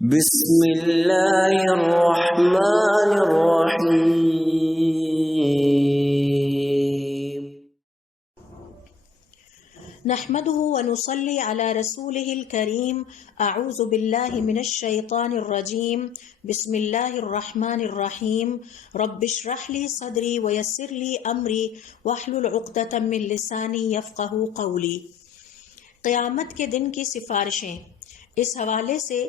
بسم اللہ الرحمن الرحیم نحمده ونصلي على رسوله الكريم اعوذ بالله من الشيطان الرجيم بسم الله الرحمن الرحيم رب اشرح لي صدري ويسر لي امري واحلل عقدة من لساني يفقهوا قولي۔ قیامت کے دن کی سفارشیں، اس حوالے سے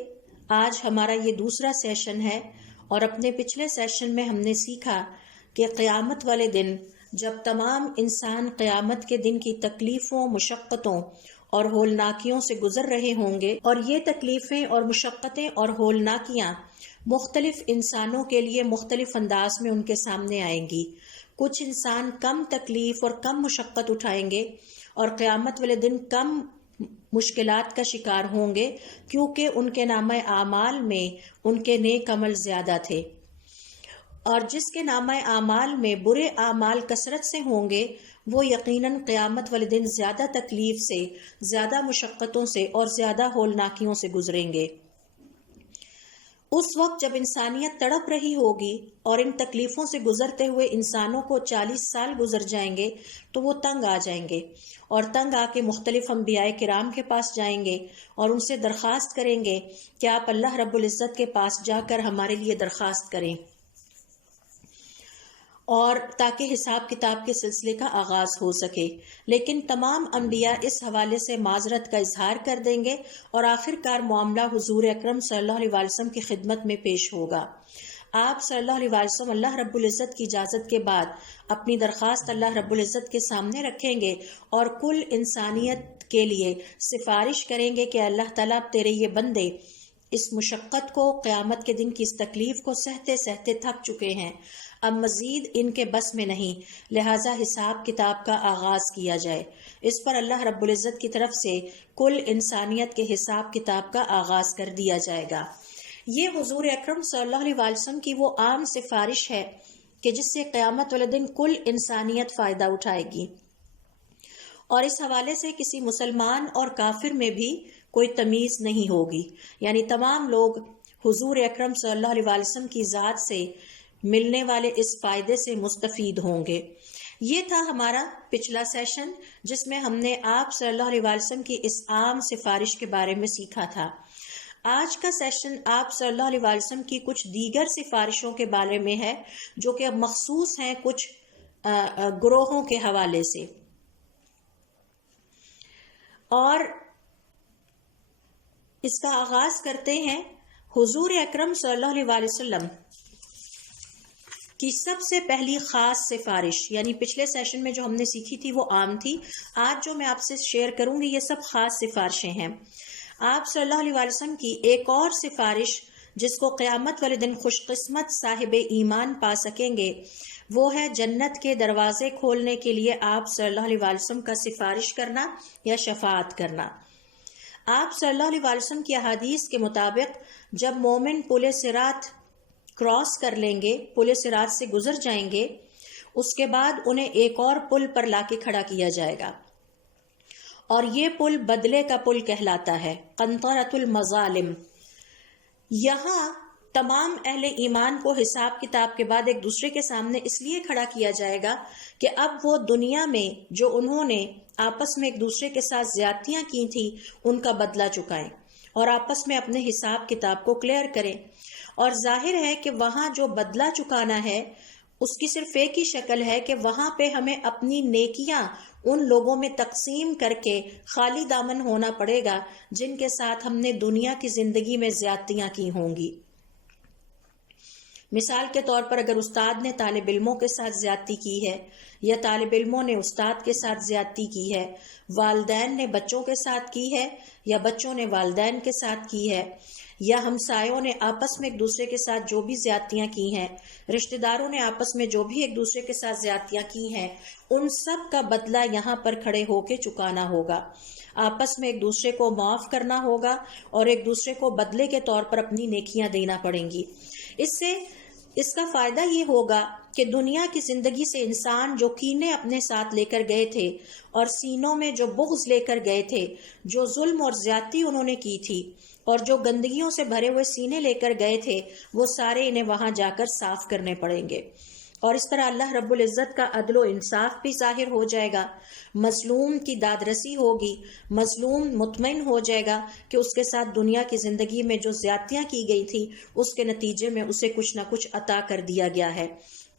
آج ہمارا یہ دوسرا سیشن ہے، اور اپنے پچھلے سیشن میں ہم نے سیکھا کہ قیامت والے دن جب تمام انسان قیامت کے دن کی تکلیفوں، مشقتوں اور ہولناکیوں سے گزر رہے ہوں گے، اور یہ تکلیفیں اور مشقتیں اور ہولناکیاں مختلف انسانوں کے لیے مختلف انداز میں ان کے سامنے آئیں گی۔ کچھ انسان کم تکلیف اور کم مشقت اٹھائیں گے اور قیامت والے دن کم مشکلات کا شکار ہوں گے، کیونکہ ان کے نامہ اعمال میں ان کے نیک عمل زیادہ تھے، اور جس کے نامہ اعمال میں برے اعمال کثرت سے ہوں گے وہ یقیناً قیامت والے دن زیادہ تکلیف سے، زیادہ مشقتوں سے اور زیادہ ہولناکیوں سے گزریں گے۔ اس وقت جب انسانیت تڑپ رہی ہوگی اور ان تکلیفوں سے گزرتے ہوئے انسانوں کو 40 سال گزر جائیں گے تو وہ تنگ آ جائیں گے، اور تنگ آ کے مختلف انبیاء کرام کے پاس جائیں گے اور ان سے درخواست کریں گے کہ آپ اللہ رب العزت کے پاس جا کر ہمارے لیے درخواست کریں، اور تاکہ حساب کتاب کے سلسلے کا آغاز ہو سکے۔ لیکن تمام انبیاء اس حوالے سے معذرت کا اظہار کر دیں گے، اور آخر کار معاملہ حضور اکرم صلی اللہ علیہ وسلم کی خدمت میں پیش ہوگا۔ آپ صلی اللہ علیہ وسلم اللہ رب العزت کی اجازت کے بعد اپنی درخواست اللہ رب العزت کے سامنے رکھیں گے اور کل انسانیت کے لیے سفارش کریں گے کہ اللہ تعالیٰ تیرے یہ بندے اس مشقت کو، قیامت کے دن کی اس تکلیف کو سہتے سہتے تھک چکے ہیں، اب مزید ان کے بس میں نہیں، لہٰذا حساب کتاب کا آغاز کیا جائے۔ اس پر اللہ رب العزت کی طرف سے کل انسانیت کے حساب کتاب کا آغاز کر دیا جائے گا۔ یہ حضور اکرم صلی اللہ علیہ وسلم کی وہ عام سفارش ہے کہ جس سے قیامت والے دن کل انسانیت فائدہ اٹھائے گی، اور اس حوالے سے کسی مسلمان اور کافر میں بھی کوئی تمیز نہیں ہوگی، یعنی تمام لوگ حضور اکرم صلی اللہ علیہ وسلم کی ذات سے ملنے والے اس فائدے سے مستفید ہوں گے۔ یہ تھا ہمارا پچھلا سیشن جس میں ہم نے آپ صلی اللہ علیہ وسلم کی اس عام سفارش کے بارے میں سیکھا تھا۔ آج کا سیشن آپ صلی اللہ علیہ وسلم کی کچھ دیگر سفارشوں کے بارے میں ہے، جو کہ اب مخصوص ہیں کچھ گروہوں کے حوالے سے، اور اس کا آغاز کرتے ہیں۔ حضور اکرم صلی اللہ علیہ وسلم کی سب سے پہلی خاص سفارش، یعنی پچھلے سیشن میں جو ہم نے سیکھی تھی وہ عام تھی، آج جو میں آپ سے شیئر کروں گی یہ سب خاص سفارشیں ہیں۔ آپ صلی اللہ علیہ وسلم کی ایک اور سفارش جس کو قیامت والے دن خوش قسمت صاحب ایمان پا سکیں گے، وہ ہے جنت کے دروازے کھولنے کے لیے آپ صلی اللہ علیہ وسلم کا سفارش کرنا یا شفاعت کرنا۔ آپ صلی اللہ علیہ وسلم کی احادیث کے مطابق جب مومن پل صراط کراس کر لیں گے، پل صراط سے گزر جائیں گے، اس کے بعد انہیں ایک اور پل پر لا کے کھڑا کیا جائے گا، اور یہ پل بدلے کا پل کہلاتا ہے، قنطرۃ المظالم۔ یہاں تمام اہل ایمان کو حساب کتاب کے بعد ایک دوسرے کے سامنے اس لیے کھڑا کیا جائے گا کہ اب وہ دنیا میں جو انہوں نے آپس میں ایک دوسرے کے ساتھ زیادتیاں کی تھیں ان کا بدلہ چکائیں اور آپس میں اپنے حساب کتاب کو کلیئر کریں۔ اور ظاہر ہے کہ وہاں جو بدلہ چکانا ہے اس کی صرف ایک ہی شکل ہے کہ وہاں پہ ہمیں اپنی نیکیاں ان لوگوں میں تقسیم کر کے خالی دامن ہونا پڑے گا جن کے ساتھ ہم نے دنیا کی زندگی میں زیادتیاں کی ہوں گی۔ مثال کے طور پر اگر استاد نے طالب علموں کے ساتھ زیادتی کی ہے، یا طالب علموں نے استاد کے ساتھ زیادتی کی ہے، والدین نے بچوں کے ساتھ کی ہے یا بچوں نے والدین کے ساتھ کی ہے، یا ہمسایوں نے آپس میں ایک دوسرے کے ساتھ جو بھی زیادتیاں کی ہیں، رشتہ داروں نے آپس میں جو بھی ایک دوسرے کے ساتھ زیادتیاں کی ہیں، ان سب کا بدلہ یہاں پر کھڑے ہو کے چکانا ہوگا۔ آپس میں ایک دوسرے کو معاف کرنا ہوگا اور ایک دوسرے کو بدلے کے طور پر اپنی نیکیاں دینا پڑیں گی۔ اس کا فائدہ یہ ہوگا کہ دنیا کی زندگی سے انسان جو کینے اپنے ساتھ لے کر گئے تھے اور سینوں میں جو بغض لے کر گئے تھے، جو ظلم اور زیادتی انہوں نے کی تھی، اور جو گندگیوں سے بھرے ہوئے سینے لے کر گئے تھے وہ سارے انہیں وہاں جا کر صاف کرنے پڑیں گے۔ اور اس طرح اللہ رب العزت کا عدل و انصاف بھی ظاہر ہو جائے گا، مظلوم کی دادرسی ہوگی، مظلوم مطمئن ہو جائے گا کہ اس کے ساتھ دنیا کی زندگی میں جو زیادتیاں کی گئی تھی اس کے نتیجے میں اسے کچھ نہ کچھ عطا کر دیا گیا ہے،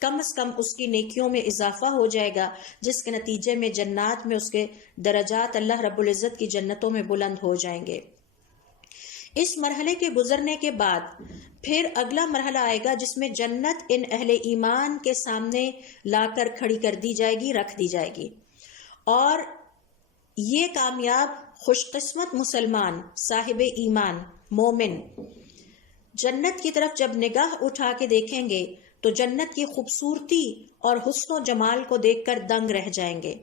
کم از کم اس کی نیکیوں میں اضافہ ہو جائے گا، جس کے نتیجے میں جنات میں اس کے درجات اللہ رب العزت کی جنتوں میں بلند ہو جائیں گے۔ اس مرحلے کے گزرنے کے بعد پھر اگلا مرحلہ آئے گا جس میں جنت ان اہل ایمان کے سامنے لا کر کھڑی کر دی جائے گی، رکھ دی جائے گی، اور یہ کامیاب خوش قسمت مسلمان صاحب ایمان مومن جنت کی طرف جب نگاہ اٹھا کے دیکھیں گے تو جنت کی خوبصورتی اور حسن و جمال کو دیکھ کر دنگ رہ جائیں گے۔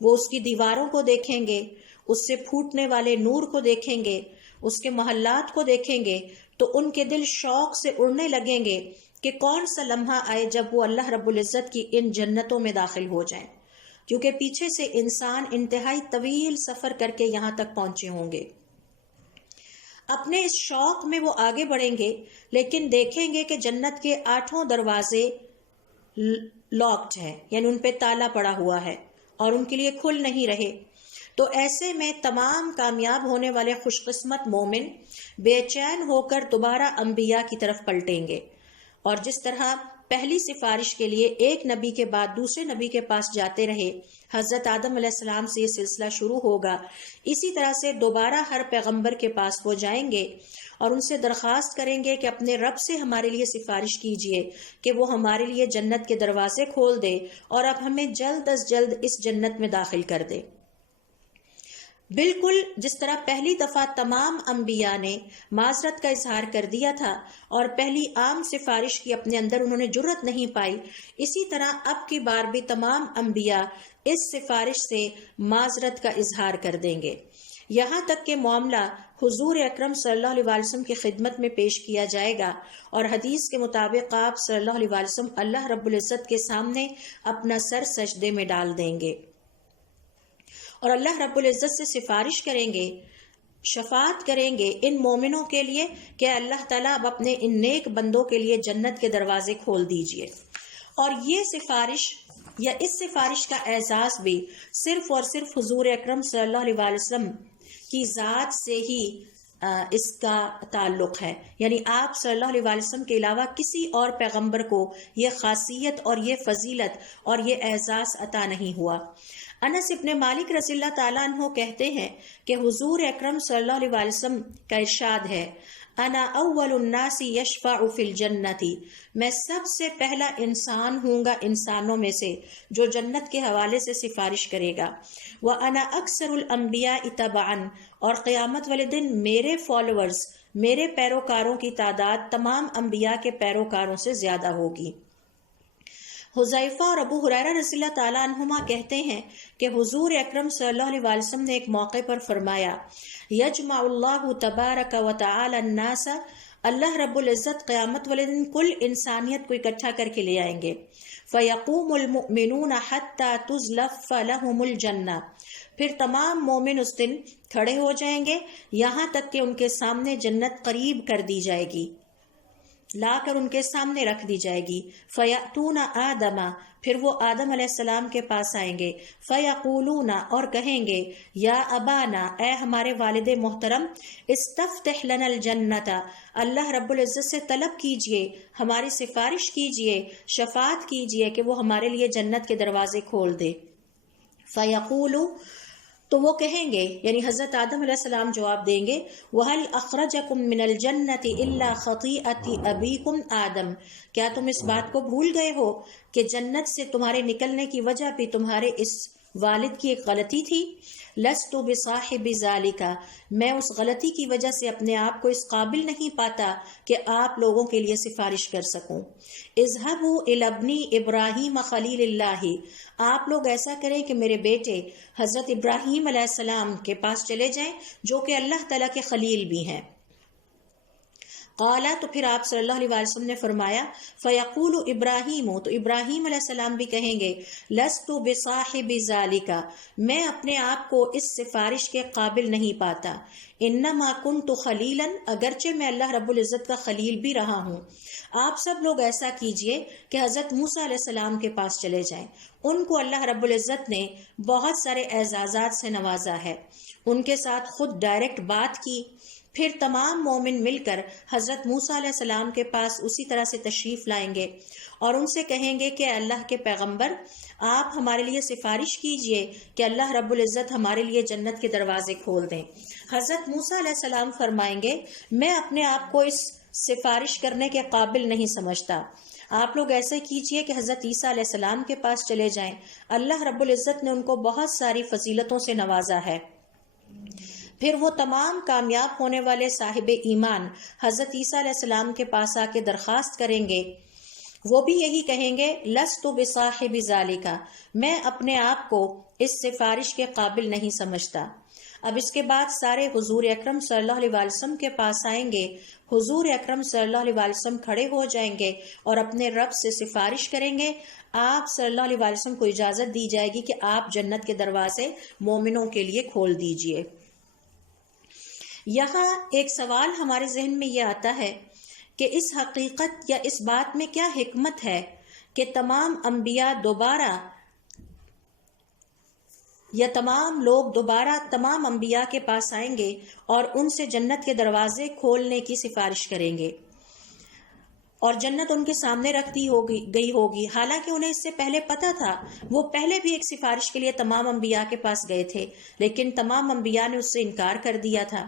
وہ اس کی دیواروں کو دیکھیں گے، اس سے پھوٹنے والے نور کو دیکھیں گے، اس کے محلات کو دیکھیں گے تو ان کے دل شوق سے اڑنے لگیں گے کہ کون سا لمحہ آئے جب وہ اللہ رب العزت کی ان جنتوں میں داخل ہو جائیں، کیونکہ پیچھے سے انسان انتہائی طویل سفر کر کے یہاں تک پہنچے ہوں گے۔ اپنے اس شوق میں وہ آگے بڑھیں گے، لیکن دیکھیں گے کہ جنت کے 8 دروازے لاکڈ ہیں، یعنی ان پہ تالا پڑا ہوا ہے اور ان کے لیے کھل نہیں رہے۔ تو ایسے میں تمام کامیاب ہونے والے خوش قسمت مومن بے چین ہو کر دوبارہ انبیاء کی طرف پلٹیں گے، اور جس طرح پہلی سفارش کے لیے ایک نبی کے بعد دوسرے نبی کے پاس جاتے رہے، حضرت آدم علیہ السلام سے یہ سلسلہ شروع ہوگا، اسی طرح سے دوبارہ ہر پیغمبر کے پاس وہ جائیں گے اور ان سے درخواست کریں گے کہ اپنے رب سے ہمارے لیے سفارش کیجئے کہ وہ ہمارے لیے جنت کے دروازے کھول دے اور اب ہمیں جلد از جلد اس جنت میں داخل کر دے۔ بالکل جس طرح پہلی دفعہ تمام انبیاء نے معذرت کا اظہار کر دیا تھا اور پہلی عام سفارش کی اپنے اندر انہوں نے جرأت نہیں پائی، اسی طرح اب کی بار بھی تمام انبیاء اس سفارش سے معذرت کا اظہار کر دیں گے، یہاں تک کہ معاملہ حضور اکرم صلی اللہ علیہ وسلم کی خدمت میں پیش کیا جائے گا، اور حدیث کے مطابق آپ صلی اللہ علیہ وسلم اللہ رب العزت کے سامنے اپنا سر سجدے میں ڈال دیں گے اور اللہ رب العزت سے سفارش کریں گے، شفاعت کریں گے ان مومنوں کے لیے کہ اللہ تعالیٰ اب اپنے ان نیک بندوں کے لیے جنت کے دروازے کھول دیجئے۔ اور یہ سفارش یا اس سفارش کا اعزاز بھی صرف اور صرف حضور اکرم صلی اللہ علیہ وسلم کی ذات سے ہی اس کا تعلق ہے، یعنی آپ صلی اللہ علیہ وسلم کے علاوہ کسی اور پیغمبر کو یہ خاصیت اور یہ فضیلت اور یہ اعزاز عطا نہیں ہوا۔ انس ابن مالک رضی اللہ تعالیٰ عنہ کہتے ہیں کہ حضور اکرم صلی اللہ علیہ وسلم کا ارشاد ہے، انا اول الناس یشفع فی الجنت، میں سب سے پہلا انسان ہوں گا انسانوں میں سے جو جنت کے حوالے سے سفارش کرے گا، وانا اکثر الانبیاء تبعا، اور قیامت والے دن میرے فالوورز، میرے پیروکاروں کی تعداد تمام انبیاء کے پیروکاروں سے زیادہ ہوگی۔ حذیفہ اور ابو ہریرہ رضی اللہ تعالیٰ عنہما کہتے ہیں کہ حضور اکرم صلی اللہ علیہ وسلم نے ایک موقع پر فرمایا، یجمع اللہ تبارک و تعالی الناس، اللہ رب العزت قیامت والے دن کل انسانیت کو اکٹھا کر کے لے آئیں گے، فیقوم المؤمنون حتی تزلف لهم الجنہ، پھر تمام مومن اس دن کھڑے ہو جائیں گے یہاں تک کہ ان کے سامنے جنت قریب کر دی جائے گی، لا کر ان کے سامنے رکھ دی جائے گی، فیأتون آدم، پھر وہ آدم علیہ السلام کے پاس آئیں گے، فیقولون، اور کہیں گے، یا ابانا، اے ہمارے والد محترم، استفتح لنا الجنت، اللہ رب العزت سے طلب کیجئے، ہماری سفارش کیجئے، شفاعت کیجئے کہ وہ ہمارے لیے جنت کے دروازے کھول دے۔ فیقولو، تو وہ کہیں گے، یعنی حضرت آدم علیہ السلام جواب دیں گے، وَهَلْ أَخْرَجَكُم مِّنَ الْجَنَّةِ إِلَّا خَطِيئَةِ أَبِيكُمْ آدم، کیا تم اس بات کو بھول گئے ہو کہ جنت سے تمہارے نکلنے کی وجہ بھی تمہارے اس والد کی ایک غلطی تھی؟ لَسْتُ بِصَاحِبِ ذَلِكَ، میں اس غلطی کی وجہ سے اپنے آپ کو اس قابل نہیں پاتا کہ آپ لوگوں کے لیے سفارش کر سکوں۔ اذهبوا إلى ابني إبراہیم خلیل اللہ، آپ لوگ ایسا کریں کہ میرے بیٹے حضرت ابراہیم علیہ السلام کے پاس چلے جائیں جو کہ اللہ تعالیٰ کے خلیل بھی ہیں۔ قالا تو پھر آپ صلی اللہ علیہ وسلم نے فرمایا فیقول ابراہیم، تو ابراہیم علیہ السلام بھی کہیں گے لست بصاحب ذالک، میں اپنے آپ کو اس سفارش کے قابل نہیں پاتا، انما کنت خلیلا، اگرچہ میں اللہ رب العزت کا خلیل بھی رہا ہوں۔ آپ سب لوگ ایسا کیجئے کہ حضرت موسیٰ علیہ السلام کے پاس چلے جائیں، ان کو اللہ رب العزت نے بہت سارے اعزازات سے نوازا ہے، ان کے ساتھ خود ڈائریکٹ بات کی، پھر تمام مومن مل کر حضرت موسیٰ علیہ السلام کے پاس اسی طرح سے تشریف لائیں گے اور ان سے کہیں گے کہ اللہ کے پیغمبر آپ ہمارے لیے سفارش کیجئے کہ اللہ رب العزت ہمارے لیے جنت کے دروازے کھول دیں۔ حضرت موسیٰ علیہ السلام فرمائیں گے میں اپنے آپ کو اس سفارش کرنے کے قابل نہیں سمجھتا، آپ لوگ ایسے کیجئے کہ حضرت عیسیٰ علیہ السلام کے پاس چلے جائیں، اللہ رب العزت نے ان کو بہت ساری فضیلتوں سے نوازا ہے۔ پھر وہ تمام کامیاب ہونے والے صاحب ایمان حضرت عیسیٰ علیہ السلام کے پاس آ کے درخواست کریں گے، وہ بھی یہی کہیں گے لست بصاحب ذالک، میں اپنے آپ کو اس سفارش کے قابل نہیں سمجھتا۔ اب اس کے بعد سارے حضور اکرم صلی اللہ علیہ وسلم کے پاس آئیں گے، حضور اکرم صلی اللہ علیہ وسلم کھڑے ہو جائیں گے اور اپنے رب سے سفارش کریں گے، آپ صلی اللہ علیہ وسلم کو اجازت دی جائے گی کہ آپ جنت کے دروازے مومنوں کے لیے کھول دیجئے۔ یہاں ایک سوال ہمارے ذہن میں یہ آتا ہے کہ اس حقیقت یا اس بات میں کیا حکمت ہے کہ تمام انبیاء دوبارہ یا تمام لوگ دوبارہ تمام انبیاء کے پاس آئیں گے اور ان سے جنت کے دروازے کھولنے کی سفارش کریں گے اور جنت ان کے سامنے رکھ دی گئی ہوگی، حالانکہ انہیں اس سے پہلے پتا تھا، وہ پہلے بھی ایک سفارش کے لیے تمام انبیاء کے پاس گئے تھے لیکن تمام انبیاء نے اس سے انکار کر دیا تھا،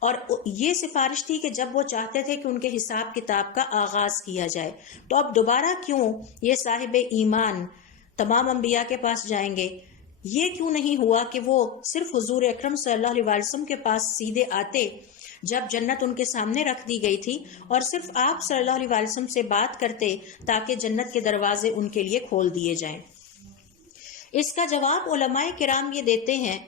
اور یہ سفارش تھی کہ جب وہ چاہتے تھے کہ ان کے حساب کتاب کا آغاز کیا جائے، تو اب دوبارہ کیوں یہ صاحب ایمان تمام انبیاء کے پاس جائیں گے؟ یہ کیوں نہیں ہوا کہ وہ صرف حضور اکرم صلی اللہ علیہ وسلم کے پاس سیدھے آتے جب جنت ان کے سامنے رکھ دی گئی تھی اور صرف آپ صلی اللہ علیہ وسلم سے بات کرتے تاکہ جنت کے دروازے ان کے لیے کھول دیے جائیں؟ اس کا جواب علماء کرام یہ دیتے ہیں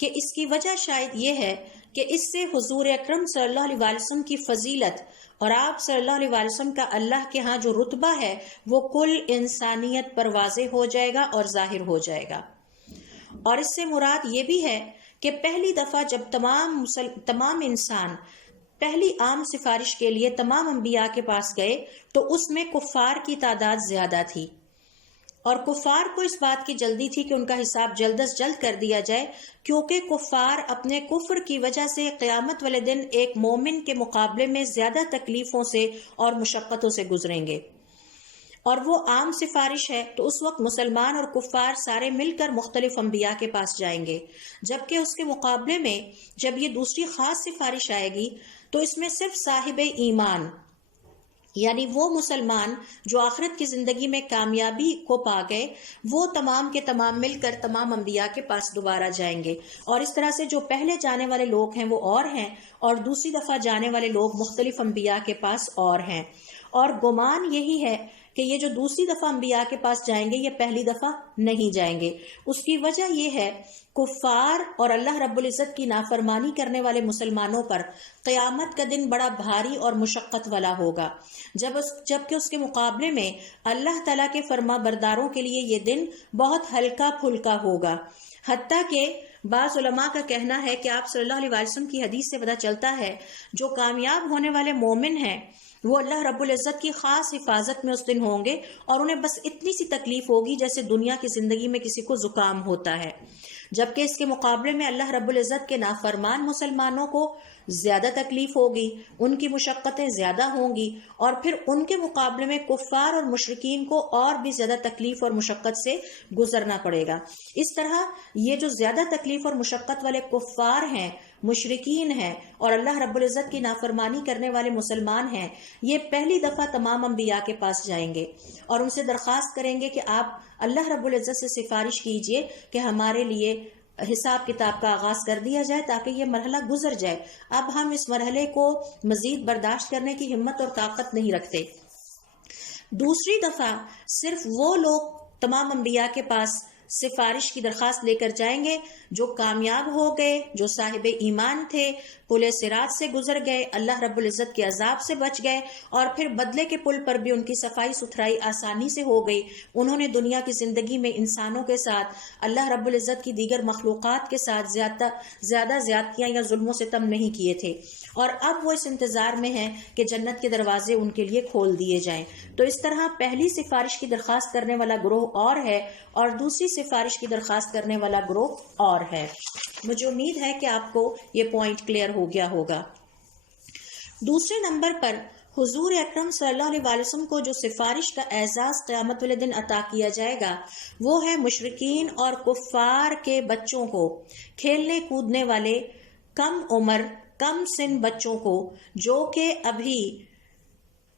کہ اس کی وجہ شاید یہ ہے کہ اس سے حضور اکرم صلی اللہ علیہ وسلم کی فضیلت اور آپ صلی اللہ علیہ وسلم کا اللہ کے ہاں جو رتبہ ہے وہ کل انسانیت پر واضح ہو جائے گا اور ظاہر ہو جائے گا۔ اور اس سے مراد یہ بھی ہے کہ پہلی دفعہ جب تمام انسان پہلی عام سفارش کے لیے تمام انبیاء کے پاس گئے تو اس میں کفار کی تعداد زیادہ تھی، اور کفار کو اس بات کی جلدی تھی کہ ان کا حساب جلد از جلد کر دیا جائے، کیونکہ کفار اپنے کفر کی وجہ سے قیامت والے دن ایک مومن کے مقابلے میں زیادہ تکلیفوں سے اور مشقتوں سے گزریں گے، اور وہ عام سفارش ہے تو اس وقت مسلمان اور کفار سارے مل کر مختلف انبیاء کے پاس جائیں گے، جبکہ اس کے مقابلے میں جب یہ دوسری خاص سفارش آئے گی تو اس میں صرف صاحب ایمان یعنی وہ مسلمان جو آخرت کی زندگی میں کامیابی کو پا گئے وہ تمام کے تمام مل کر تمام انبیاء کے پاس دوبارہ جائیں گے، اور اس طرح سے جو پہلے جانے والے لوگ ہیں وہ اور ہیں اور دوسری دفعہ جانے والے لوگ مختلف انبیاء کے پاس اور ہیں، اور گمان یہی ہے کہ یہ جو دوسری دفعہ انبیاء کے پاس جائیں گے یہ پہلی دفعہ نہیں جائیں گے۔ اس کی وجہ یہ ہے کفار اور اللہ رب العزت کی نافرمانی کرنے والے مسلمانوں پر قیامت کا دن بڑا بھاری اور مشقت والا ہوگا، جبکہ اس کے مقابلے میں اللہ تعالیٰ کے فرما برداروں کے لیے یہ دن بہت ہلکا پھلکا ہوگا، حتیٰ کہ بعض علماء کا کہنا ہے کہ آپ صلی اللہ علیہ وسلم کی حدیث سے پتہ چلتا ہے جو کامیاب ہونے والے مومن ہیں وہ اللہ رب العزت کی خاص حفاظت میں اس دن ہوں گے، اور انہیں بس اتنی سی تکلیف ہوگی جیسے دنیا کی زندگی میں کسی کو زکام ہوتا ہے، جبکہ اس کے مقابلے میں اللہ رب العزت کے نافرمان مسلمانوں کو زیادہ تکلیف ہوگی، ان کی مشقتیں زیادہ ہوں گی، اور پھر ان کے مقابلے میں کفار اور مشرکین کو اور بھی زیادہ تکلیف اور مشقت سے گزرنا پڑے گا۔ اس طرح یہ جو زیادہ تکلیف اور مشقت والے کفار ہیں، مشرکین ہیں اور اللہ رب العزت کی نافرمانی کرنے والے مسلمان ہیں، یہ پہلی دفعہ تمام انبیاء کے پاس جائیں گے اور ان سے درخواست کریں گے کہ آپ اللہ رب العزت سے سفارش کیجئے کہ ہمارے لیے حساب کتاب کا آغاز کر دیا جائے تاکہ یہ مرحلہ گزر جائے، اب ہم اس مرحلے کو مزید برداشت کرنے کی ہمت اور طاقت نہیں رکھتے۔ دوسری دفعہ صرف وہ لوگ تمام انبیاء کے پاس سفارش کی درخواست لے کر جائیں گے جو کامیاب ہو گئے، جو صاحب ایمان تھے، پل صراط سے گزر گئے، اللہ رب العزت کے عذاب سے بچ گئے، اور پھر بدلے کے پل پر بھی ان کی صفائی ستھرائی آسانی سے ہو گئی۔ انہوں نے دنیا کی زندگی میں انسانوں کے ساتھ، اللہ رب العزت کی دیگر مخلوقات کے ساتھ زیادہ زیادتیاں یا ظلم و ستم نہیں کیے تھے، اور اب وہ اس انتظار میں ہیں کہ جنت کے دروازے ان کے لیے کھول دیے جائیں۔ تو اس طرح پہلی سفارش کی درخواست کرنے والا گروہ اور ہے، اور دوسری سفارش کی درخواست کرنے والا گروہ اور ہے۔ مجھے امید ہے کہ آپ کو یہ پوائنٹ کلیئر ہو گیا ہوگا۔ دوسرے نمبر پر حضور اکرم صلی اللہ علیہ وسلم کو جو سفارش کا اعزاز قیامت والے دن عطا کیا جائے گا وہ ہے مشرکین اور کفار کے بچوں کو، کھیلنے کودنے والے کم عمر کم سن بچوں کو، جو کہ ابھی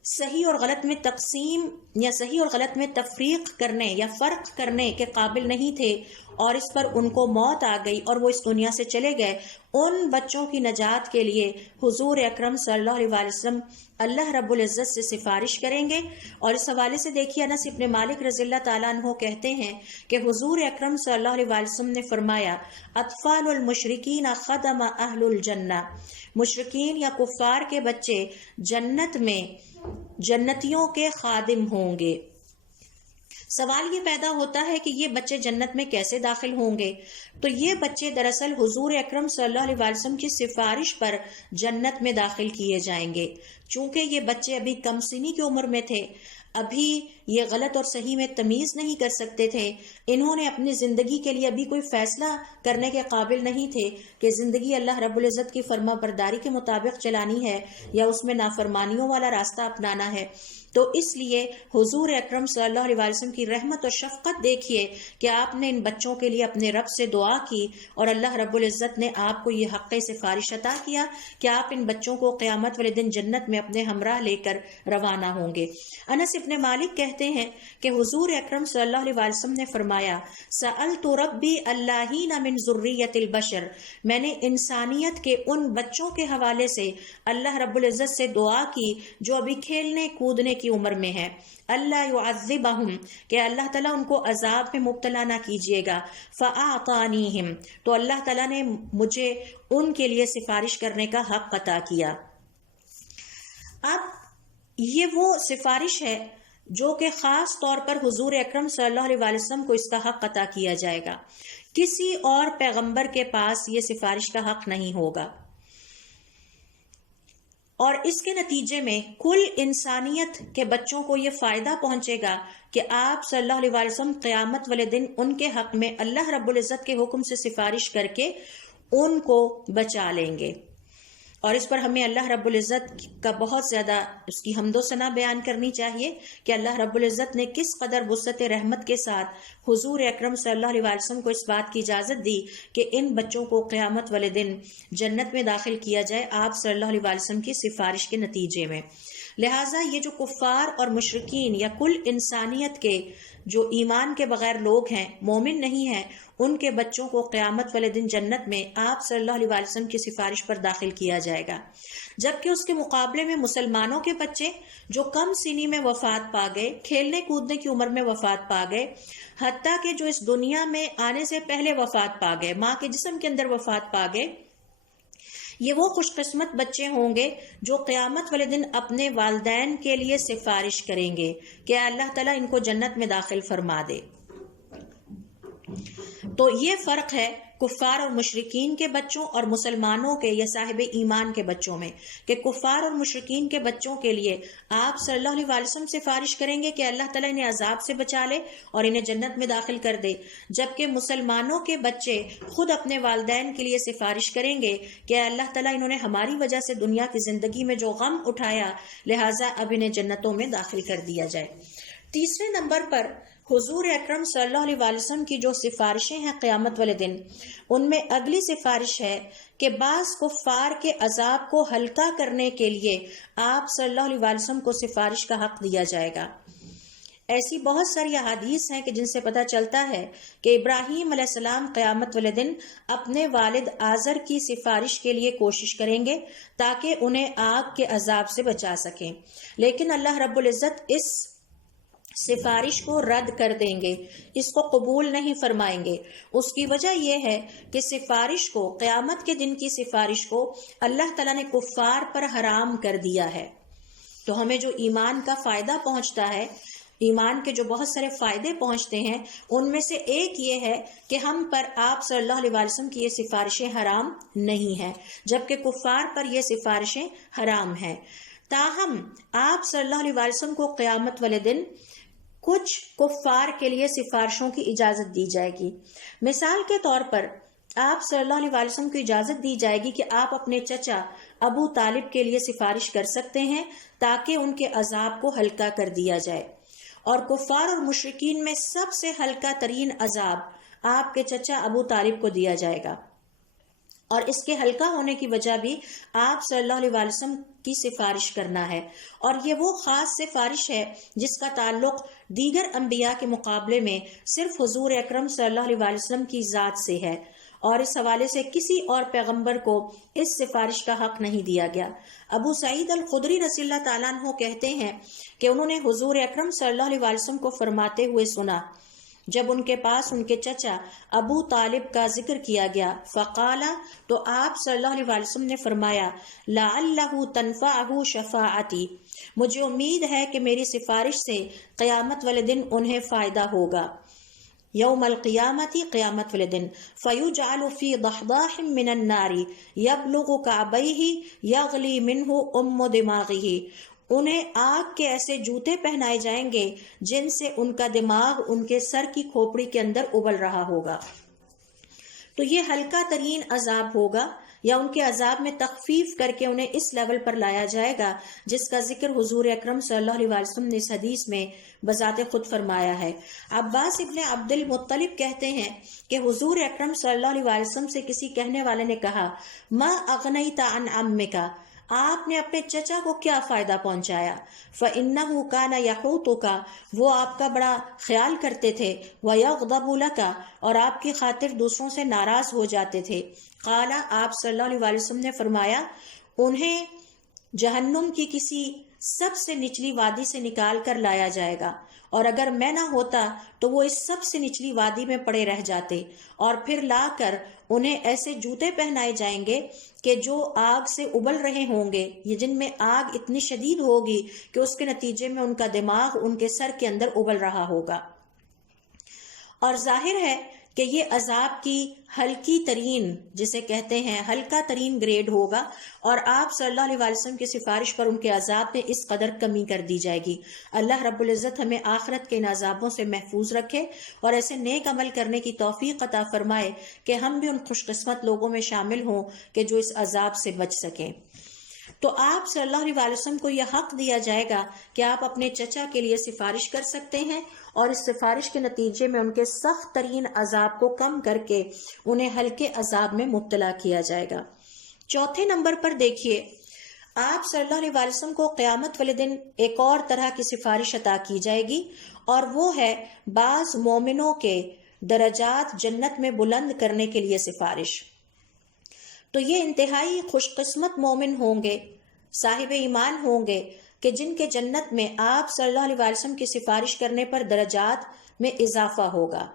صحیح اور غلط میں تقسیم یا صحیح اور غلط میں تفریق کرنے یا فرق کرنے کے قابل نہیں تھے، اور اس پر ان کو موت آ گئی اور وہ اس دنیا سے چلے گئے، ان بچوں کی نجات کے لیے حضور اکرم صلی اللہ علیہ وسلم اللہ رب العزت سے سفارش کریں گے۔ اور اس حوالے سے دیکھیے انس بن مالک رضی اللہ تعالیٰ عنہ کہتے ہیں کہ حضور اکرم صلی اللہ علیہ وسلم نے فرمایا، اطفال المشرکین خدم اہل الجنہ، مشرکین یا کفار کے بچے جنت میں جنتیوں کے خادم ہوں گے۔ سوال یہ پیدا ہوتا ہے کہ یہ بچے جنت میں کیسے داخل ہوں گے؟ تو یہ بچے دراصل حضور اکرم صلی اللہ علیہ وسلم کی سفارش پر جنت میں داخل کیے جائیں گے۔ چونکہ یہ بچے ابھی کم سنی کی عمر میں تھے، ابھی یہ غلط اور صحیح میں تمیز نہیں کر سکتے تھے، انہوں نے اپنی زندگی کے لیے ابھی کوئی فیصلہ کرنے کے قابل نہیں تھے کہ زندگی اللہ رب العزت کی فرما برداری کے مطابق چلانی ہے یا اس میں نافرمانیوں والا راستہ اپنانا ہے۔ تو اس لیے حضور اکرم صلی اللہ علیہ وسلم کی رحمت اور شفقت دیکھیے کہ آپ نے ان بچوں کے لیے اپنے رب سے دعا کی، اور اللہ رب العزت نے آپ کو یہ حق سفارش عطا کیا کہ آپ ان بچوں کو قیامت والے دن جنت میں اپنے ہمراہ لے کر روانہ ہوں گے۔ انس بن مالک کہتے ہیں کہ حضور اکرم صلی اللہ علیہ وسلم نے فرمایا، سألت ربی اللہین من ذریت البشر، میں نے انسانیت کے ان بچوں کے حوالے سے اللہ رب العزت سے دعا کی جو ابھی کھیلنے کودنے کی عمر میں ہے، اللہ یعذبہم، کہ اللہ تعالیٰ ان کو عذاب میں مبتلا نہ کیجیے گا، فاعطانیہم، تو اللہ تعالیٰ نے مجھے ان کے لیے سفارش کرنے کا حق عطا کیا۔ اب یہ وہ سفارش ہے جو کہ خاص طور پر حضور اکرم صلی اللہ علیہ وسلم کو اس کا حق عطا کیا جائے گا، کسی اور پیغمبر کے پاس یہ سفارش کا حق نہیں ہوگا، اور اس کے نتیجے میں کل انسانیت کے بچوں کو یہ فائدہ پہنچے گا کہ آپ صلی اللہ علیہ وسلم قیامت والے دن ان کے حق میں اللہ رب العزت کے حکم سے سفارش کر کے ان کو بچا لیں گے۔ اور اس پر ہمیں اللہ رب العزت کا بہت زیادہ اس کی حمد و ثنا بیان کرنی چاہیے کہ اللہ رب العزت نے کس قدر وسعت رحمت کے ساتھ حضور اکرم صلی اللہ علیہ وسلم کو اس بات کی اجازت دی کہ ان بچوں کو قیامت والے دن جنت میں داخل کیا جائے آپ صلی اللہ علیہ وسلم کی سفارش کے نتیجے میں۔ لہٰذا یہ جو کفار اور مشرکین یا کل انسانیت کے جو ایمان کے بغیر لوگ ہیں، مومن نہیں ہیں، ان کے بچوں کو قیامت والے دن جنت میں آپ صلی اللہ علیہ وسلم کی سفارش پر داخل کیا جائے گا، جبکہ اس کے مقابلے میں مسلمانوں کے بچے جو کم سنی میں وفات پا گئے، کھیلنے کودنے کی عمر میں وفات پا گئے، حتیٰ کہ جو اس دنیا میں آنے سے پہلے وفات پا گئے، ماں کے جسم کے اندر وفات پا گئے، یہ وہ خوش قسمت بچے ہوں گے جو قیامت والے دن اپنے والدین کے لیے سفارش کریں گے کہ اللہ تعالیٰ ان کو جنت میں داخل فرما دے۔ تو یہ فرق ہے کفار اور مشرکین کے بچوں اور مسلمانوں کے یا صاحب ایمان کے بچوں میں، کہ کفار اور مشرکین کے بچوں کے لیے آپ صلی اللہ علیہ وسلم سفارش کریں گے کہ اللہ تعالیٰ انہیں عذاب سے بچا لے اور انہیں جنت میں داخل کر دے، جبکہ مسلمانوں کے بچے خود اپنے والدین کے لیے سفارش کریں گے کہ اللہ تعالیٰ انہوں نے ہماری وجہ سے دنیا کی زندگی میں جو غم اٹھایا، لہٰذا اب انہیں جنتوں میں داخل کر دیا جائے۔ تیسرے نمبر پر حضور اکرم صلی اللہ علیہ وسلم کی جو سفارشیں ہیں قیامت والے دن، ان میں اگلی سفارش ہے کہ بعض کفار کے عذاب کو ہلکا کرنے کے لیے آپ صلی اللہ علیہ وسلم کو سفارش کا حق دیا جائے گا۔ ایسی بہت ساری احادیث ہیں کہ جن سے پتہ چلتا ہے کہ ابراہیم علیہ السلام قیامت والے دن اپنے والد آزر کی سفارش کے لیے کوشش کریں گے تاکہ انہیں آگ کے عذاب سے بچا سکیں، لیکن اللہ رب العزت اس سفارش کو رد کر دیں گے، اس کو قبول نہیں فرمائیں گے۔ اس کی وجہ یہ ہے کہ سفارش کو، قیامت کے دن کی سفارش کو اللہ تعالیٰ نے کفار پر حرام کر دیا ہے۔ تو ہمیں جو ایمان کا فائدہ پہنچتا ہے، ایمان کے جو بہت سارے فائدے پہنچتے ہیں، ان میں سے ایک یہ ہے کہ ہم پر آپ صلی اللہ علیہ وسلم کی یہ سفارشیں حرام نہیں ہیں، جبکہ کفار پر یہ سفارشیں حرام ہیں۔ تاہم آپ صلی اللہ علیہ وسلم کو قیامت والے دن کچھ کفار کے لیے سفارشوں کی اجازت دی جائے گی۔ مثال کے طور پر آپ صلی اللہ علیہ وسلم کو اجازت دی جائے گی کہ آپ اپنے چچا ابو طالب کے لیے سفارش کر سکتے ہیں تاکہ ان کے عذاب کو ہلکا کر دیا جائے، اور کفار اور مشرکین میں سب سے ہلکا ترین عذاب آپ کے چچا ابو طالب کو دیا جائے گا، اور اس کے ہلکا ہونے کی وجہ بھی آپ صلی اللہ علیہ وسلم کی سفارش کرنا ہے، اور یہ وہ خاص سفارش ہے جس کا تعلق دیگر انبیاء کے مقابلے میں صرف حضور اکرم صلی اللہ علیہ وسلم کی ذات سے ہے، اور اس حوالے سے کسی اور پیغمبر کو اس سفارش کا حق نہیں دیا گیا۔ ابو سعید الخدری رضی اللہ تعالیٰ عنہ کہتے ہیں کہ انہوں نے حضور اکرم صلی اللہ علیہ وسلم کو فرماتے ہوئے سنا جب ان کے پاس ان کے چچا ابو طالب کا ذکر کیا گیا، فقالا، تو آپ صلی اللہ علیہ وسلم نے فرمایا، لعلہ تنفعہ شفاعتی، مجھے امید ہے کہ میری سفارش سے قیامت والے دن انہیں فائدہ ہوگا، یوم القیامتی، قیامت والے دن، فیجعل فی ضحضاح من النار یبلغ کعبیہ یغلی منہ ام دماغہ، انہیں آگ کے ایسے جوتے پہنائے جائیں گے جن سے ان کا دماغ ان کے سر کی کھوپڑی کے اندر ابل رہا ہوگا۔ تو یہ ہلکا ترین عذاب ہوگا، یا ان کے عذاب میں تخفیف کر کے انہیں اس لیول پر لایا جائے گا جس کا ذکر حضور اکرم صلی اللہ علیہ وسلم نے اس حدیث میں بذات خود فرمایا ہے۔ عباس ابن عبد المطلب کہتے ہیں کہ حضور اکرم صلی اللہ علیہ وسلم سے کسی کہنے والے نے کہا، ما اغنیت عن عمک، آپ نے اپنے چچا کو کیا فائدہ پہنچایا؟ فَإِنَّهُ كَانَ يَحُوطُكَ، وہ آپ کا بڑا خیال کرتے تھے، وَيَغْضَبُ لَكَ، اور آپ کی خاطر دوسروں سے ناراض ہو جاتے تھے۔ قال، آپ صلی اللہ علیہ وسلم نے فرمایا، انہیں جہنم کی کسی سب سے نچلی وادی سے نکال کر لایا جائے گا، اور اگر میں نہ ہوتا تو وہ اس سب سے نچلی وادی میں پڑے رہ جاتے، اور پھر لا کر انہیں ایسے جوتے پہنائے جائیں گے کہ جو آگ سے ابل رہے ہوں گے، یہ جن میں آگ اتنی شدید ہوگی کہ اس کے نتیجے میں ان کا دماغ ان کے سر کے اندر ابل رہا ہوگا۔ اور ظاہر ہے کہ یہ عذاب کی ہلکی ترین، جسے کہتے ہیں ہلکا ترین گریڈ ہوگا، اور آپ صلی اللہ علیہ وسلم کی سفارش پر ان کے عذاب میں اس قدر کمی کر دی جائے گی۔ اللہ رب العزت ہمیں آخرت کے ان عذابوں سے محفوظ رکھے اور ایسے نیک عمل کرنے کی توفیق عطا فرمائے کہ ہم بھی ان خوش قسمت لوگوں میں شامل ہوں کہ جو اس عذاب سے بچ سکیں۔ تو آپ صلی اللہ علیہ وسلم کو یہ حق دیا جائے گا کہ آپ اپنے چچا کے لیے سفارش کر سکتے ہیں، اور اس سفارش کے نتیجے میں ان کے سخت ترین عذاب کو کم کر کے انہیں ہلکے عذاب میں مبتلا کیا جائے گا۔ چوتھے نمبر پر دیکھیے، آپ صلی اللہ علیہ وسلم کو قیامت والے دن ایک اور طرح کی سفارش عطا کی جائے گی، اور وہ ہے بعض مومنوں کے درجات جنت میں بلند کرنے کے لیے سفارش۔ تو یہ انتہائی خوش قسمت مومن ہوں گے، صاحب ایمان ہوں گے کہ جن کے جنت میں آپ صلی اللہ علیہ وسلم کی سفارش کرنے پر درجات میں اضافہ ہوگا،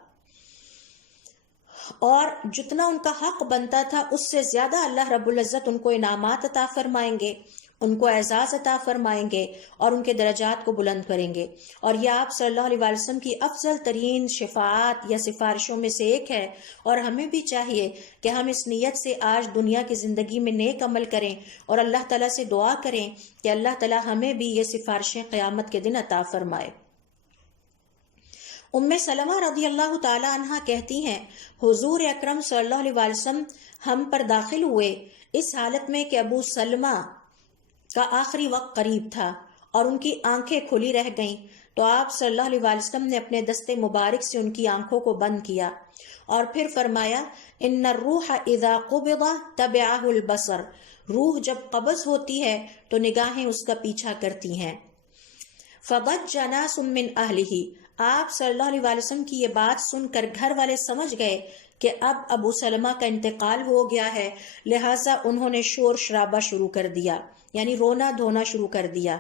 اور جتنا ان کا حق بنتا تھا اس سے زیادہ اللہ رب العزت ان کو انعامات عطا فرمائیں گے، ان کو اعزاز عطا فرمائیں گے، اور ان کے درجات کو بلند کریں گے۔ اور یہ آپ صلی اللہ علیہ وسلم کی افضل ترین شفاعت یا سفارشوں میں سے ایک ہے، اور ہمیں بھی چاہیے کہ ہم اس نیت سے آج دنیا کی زندگی میں نیک عمل کریں اور اللہ تعالیٰ سے دعا کریں کہ اللہ تعالیٰ ہمیں بھی یہ سفارشیں قیامت کے دن عطا فرمائے۔ ام سلمہ رضی اللہ تعالی عنہ کہتی ہیں، حضور اکرم صلی اللہ علیہ وسلم ہم پر داخل ہوئے اس حالت میں کہ ابو سلمہ کا آخری وقت قریب تھا اور ان کی آنکھیں کھلی رہ گئیں، تو آپ صلی اللہ علیہ وسلم نے اپنے دست مبارک سے ان کی آنکھوں کو بند کیا اور پھر فرمایا، ان الروح اذا قبض تبعہ البصر، روح جب قبض ہوتی ہے تو نگاہیں اس کا پیچھا کرتی ہیں۔ فضج ناس من اہلہ، آپ صلی اللہ علیہ وسلم کی یہ بات سن کر گھر والے سمجھ گئے کہ اب ابو سلمہ کا انتقال ہو گیا ہے، لہٰذا انہوں نے شور شرابہ شروع کر دیا، یعنی رونا دھونا شروع کر دیا۔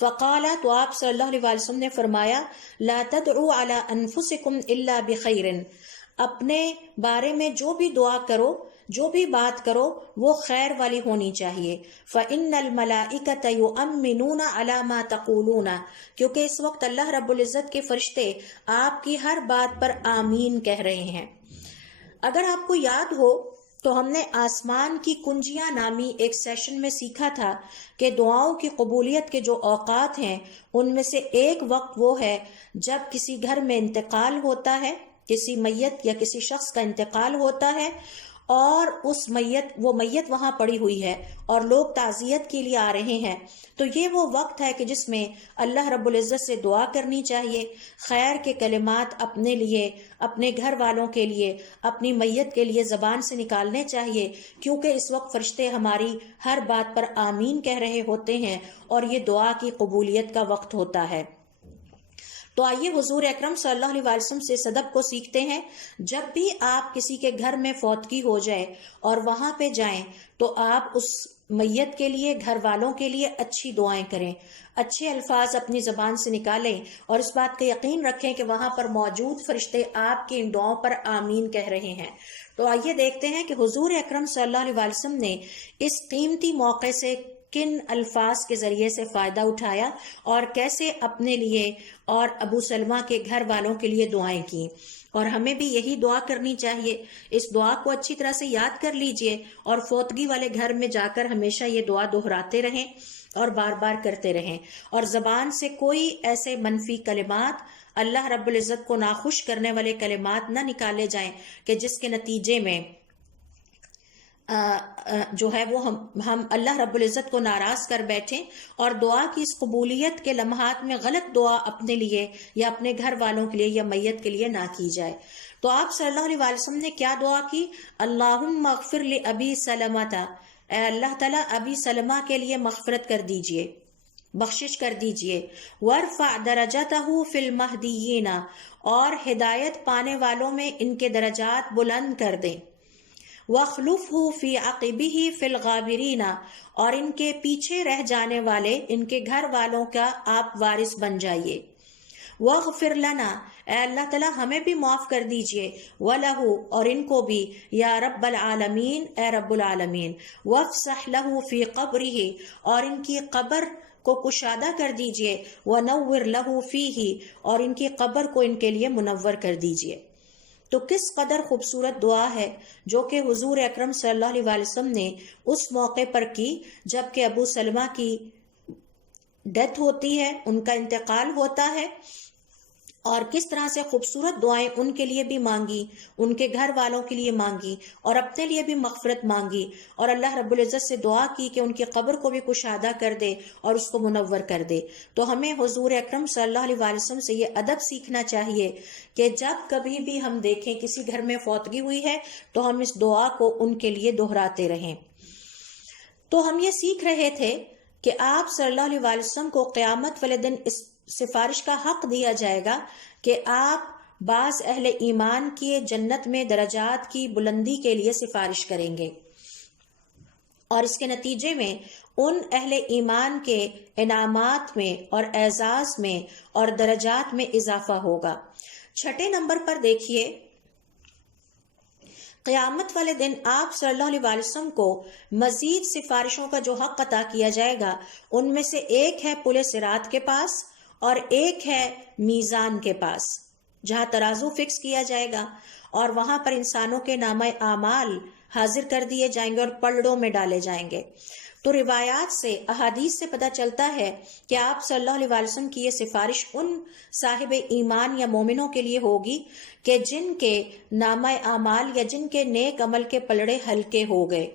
فقال، تو آپ صلی اللہ علیہ وسلم نے فرمایا، لا تدعوا علی انفسکم الا بخیر، اپنے بارے میں جو بھی دعا کرو، جو بھی بات کرو، وہ خیر والی ہونی چاہیے۔ فإن الملائکۃ یؤمنون علی ما تقولون، کیونکہ اس وقت اللہ رب العزت کے فرشتے آپ کی ہر بات پر آمین کہہ رہے ہیں۔ اگر آپ کو یاد ہو تو ہم نے آسمان کی کنجیاں نامی ایک سیشن میں سیکھا تھا کہ دعاؤں کی قبولیت کے جو اوقات ہیں ان میں سے ایک وقت وہ ہے جب کسی گھر میں انتقال ہوتا ہے، کسی میت یا کسی شخص کا انتقال ہوتا ہے اور وہ میت وہاں پڑی ہوئی ہے اور لوگ تعزیت کے لیے آ رہے ہیں، تو یہ وہ وقت ہے کہ جس میں اللہ رب العزت سے دعا کرنی چاہیے، خیر کے کلمات اپنے لیے، اپنے گھر والوں کے لیے، اپنی میت کے لیے زبان سے نکالنے چاہیے، کیونکہ اس وقت فرشتے ہماری ہر بات پر آمین کہہ رہے ہوتے ہیں اور یہ دعا کی قبولیت کا وقت ہوتا ہے۔ تو آئیے حضور اکرم صلی اللہ علیہ وسلم سے اس ادب کو سیکھتے ہیں۔ جب بھی آپ کسی کے گھر میں فوتگی ہو جائے اور وہاں پہ جائیں تو آپ اس میت کے لیے، گھر والوں کے لیے اچھی دعائیں کریں، اچھے الفاظ اپنی زبان سے نکالیں اور اس بات کا یقین رکھیں کہ وہاں پر موجود فرشتے آپ کی ان دعاؤں پر آمین کہہ رہے ہیں۔ تو آئیے دیکھتے ہیں کہ حضور اکرم صلی اللہ علیہ وسلم نے اس قیمتی موقع سے کن الفاظ کے ذریعے سے فائدہ اٹھایا اور کیسے اپنے لیے اور ابو سلمہ کے گھر والوں کے لیے دعائیں کی۔ اور ہمیں بھی یہی دعا کرنی چاہیے۔ اس دعا کو اچھی طرح سے یاد کر لیجئے اور فوتگی والے گھر میں جا کر ہمیشہ یہ دعا دہراتے رہیں اور بار بار کرتے رہیں، اور زبان سے کوئی ایسے منفی کلمات، اللہ رب العزت کو ناخوش کرنے والے کلمات نہ نکالے جائیں کہ جس کے نتیجے میں جو ہے وہ ہم اللہ رب العزت کو ناراض کر بیٹھیں اور دعا کی اس قبولیت کے لمحات میں غلط دعا اپنے لیے یا اپنے گھر والوں کے لیے یا میت کے لیے نہ کی جائے۔ تو آپ صلی اللہ علیہ وسلم نے کیا دعا کی؟ اللہم اغفر لأبی سلمۃ، اے اللہ تعالیٰ ابی سلمہ کے لیے مغفرت کر دیجئے، بخشش کر دیجئے، وارفع درجتہ فی المہدیین، اور ہدایت پانے والوں میں ان کے درجات بلند کر دیں، وَاخْلُفْهُ فِي عَقِبِهِ فِي الْغَابِرِينَ، اور ان کے پیچھے رہ جانے والے ان کے گھر والوں کا آپ وارث بن جائیے، وَاغْفِرْ لَنَا، اے اللہ تعالیٰ ہمیں بھی معاف کر دیجئے، وَلَهُ، اور ان کو بھی، یا رب العالمین، اے رب العالمین، وَافْسَحْ لَهُ فِي قَبْرِهِ، اور ان کی قبر کو کشادہ کر دیجئے، وَنَوِّرْ لَهُ فِيهِ، اور ان کی قبر کو ان کے لیے منور کر دیجئے۔ تو کس قدر خوبصورت دعا ہے جو کہ حضور اکرم صلی اللہ علیہ وسلم نے اس موقع پر کی جب کہ ابو سلمہ کی ڈیتھ ہوتی ہے، ان کا انتقال ہوتا ہے، اور کس طرح سے خوبصورت دعائیں ان کے لیے بھی مانگی، ان کے گھر والوں کے لیے مانگی اور اپنے لیے بھی مغفرت مانگی، اور اللہ رب العزت سے دعا کی کہ ان کی قبر کو بھی کشادہ کر دے اور اس کو منور کر دے۔ تو ہمیں حضور اکرم صلی اللہ علیہ وسلم سے یہ ادب سیکھنا چاہیے کہ جب کبھی بھی ہم دیکھیں کسی گھر میں فوتگی ہوئی ہے تو ہم اس دعا کو ان کے لیے دہراتے رہیں۔ تو ہم یہ سیکھ رہے تھے کہ آپ صلی اللہ علیہ وسلم کو قیامت والے دن اس سفارش کا حق دیا جائے گا کہ آپ بعض اہل ایمان کی جنت میں درجات کی بلندی کے لیے سفارش کریں گے، اور اس کے نتیجے میں ان اہل ایمان کے انعامات میں اور اعزاز میں اور درجات میں اضافہ ہوگا۔ چھٹے نمبر پر دیکھیے، قیامت والے دن آپ صلی اللہ علیہ وسلم کو مزید سفارشوں کا جو حق عطا کیا جائے گا ان میں سے ایک ہے پل صراط کے پاس اور ایک ہے میزان کے پاس، جہاں ترازو فکس کیا جائے گا اور وہاں پر انسانوں کے نامہ اعمال حاضر کر دیے جائیں گے اور پلڑوں میں ڈالے جائیں گے۔ تو روایات سے، احادیث سے پتہ چلتا ہے کہ آپ صلی اللہ علیہ وسلم کی یہ سفارش ان صاحب ایمان یا مومنوں کے لیے ہوگی کہ جن کے نامہ اعمال یا جن کے نیک عمل کے پلڑے ہلکے ہو گئے،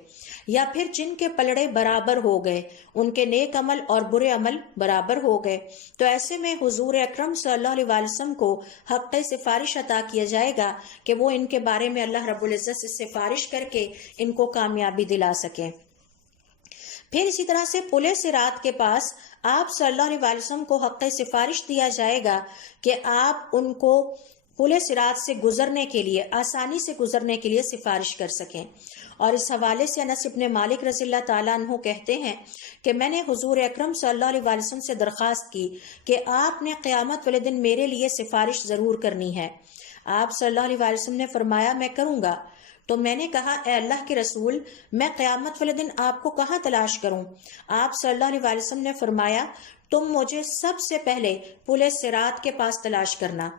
یا پھر جن کے پلڑے برابر ہو گئے، ان کے نیک عمل اور برے عمل برابر ہو گئے۔ تو ایسے میں حضور اکرم صلی اللہ علیہ وسلم کو حق سفارش عطا کیا جائے گا کہ وہ ان کے بارے میں اللہ رب العزت سے سفارش کر کے ان کو کامیابی دلا سکیں۔ پھر اسی طرح سے پل صراط کے پاس آپ صلی اللہ علیہ وسلم کو حق سفارش دیا جائے گا کہ آپ ان کو پل صراط سے گزرنے کے لیے، آسانی سے گزرنے کے لیے سفارش کر سکیں۔ اور اس حوالے سے انس بن مالک رضی اللہ تعالیٰ عنہ کہتے ہیں کہ میں نے حضور اکرم صلی اللہ علیہ وسلم سے درخواست کی کہ آپ نے قیامت والے دن میرے لیے سفارش ضرور کرنی ہے۔ آپ صلی اللہ علیہ وسلم نے فرمایا میں کروں گا۔ تو میں نے کہا اے اللہ کے رسول، میں قیامت والے دن آپ کو کہاں تلاش کروں؟ آپ صلی اللہ علیہ وسلم نے فرمایا تم مجھے سب سے پہلے پل صراط کے پاس تلاش کرنا۔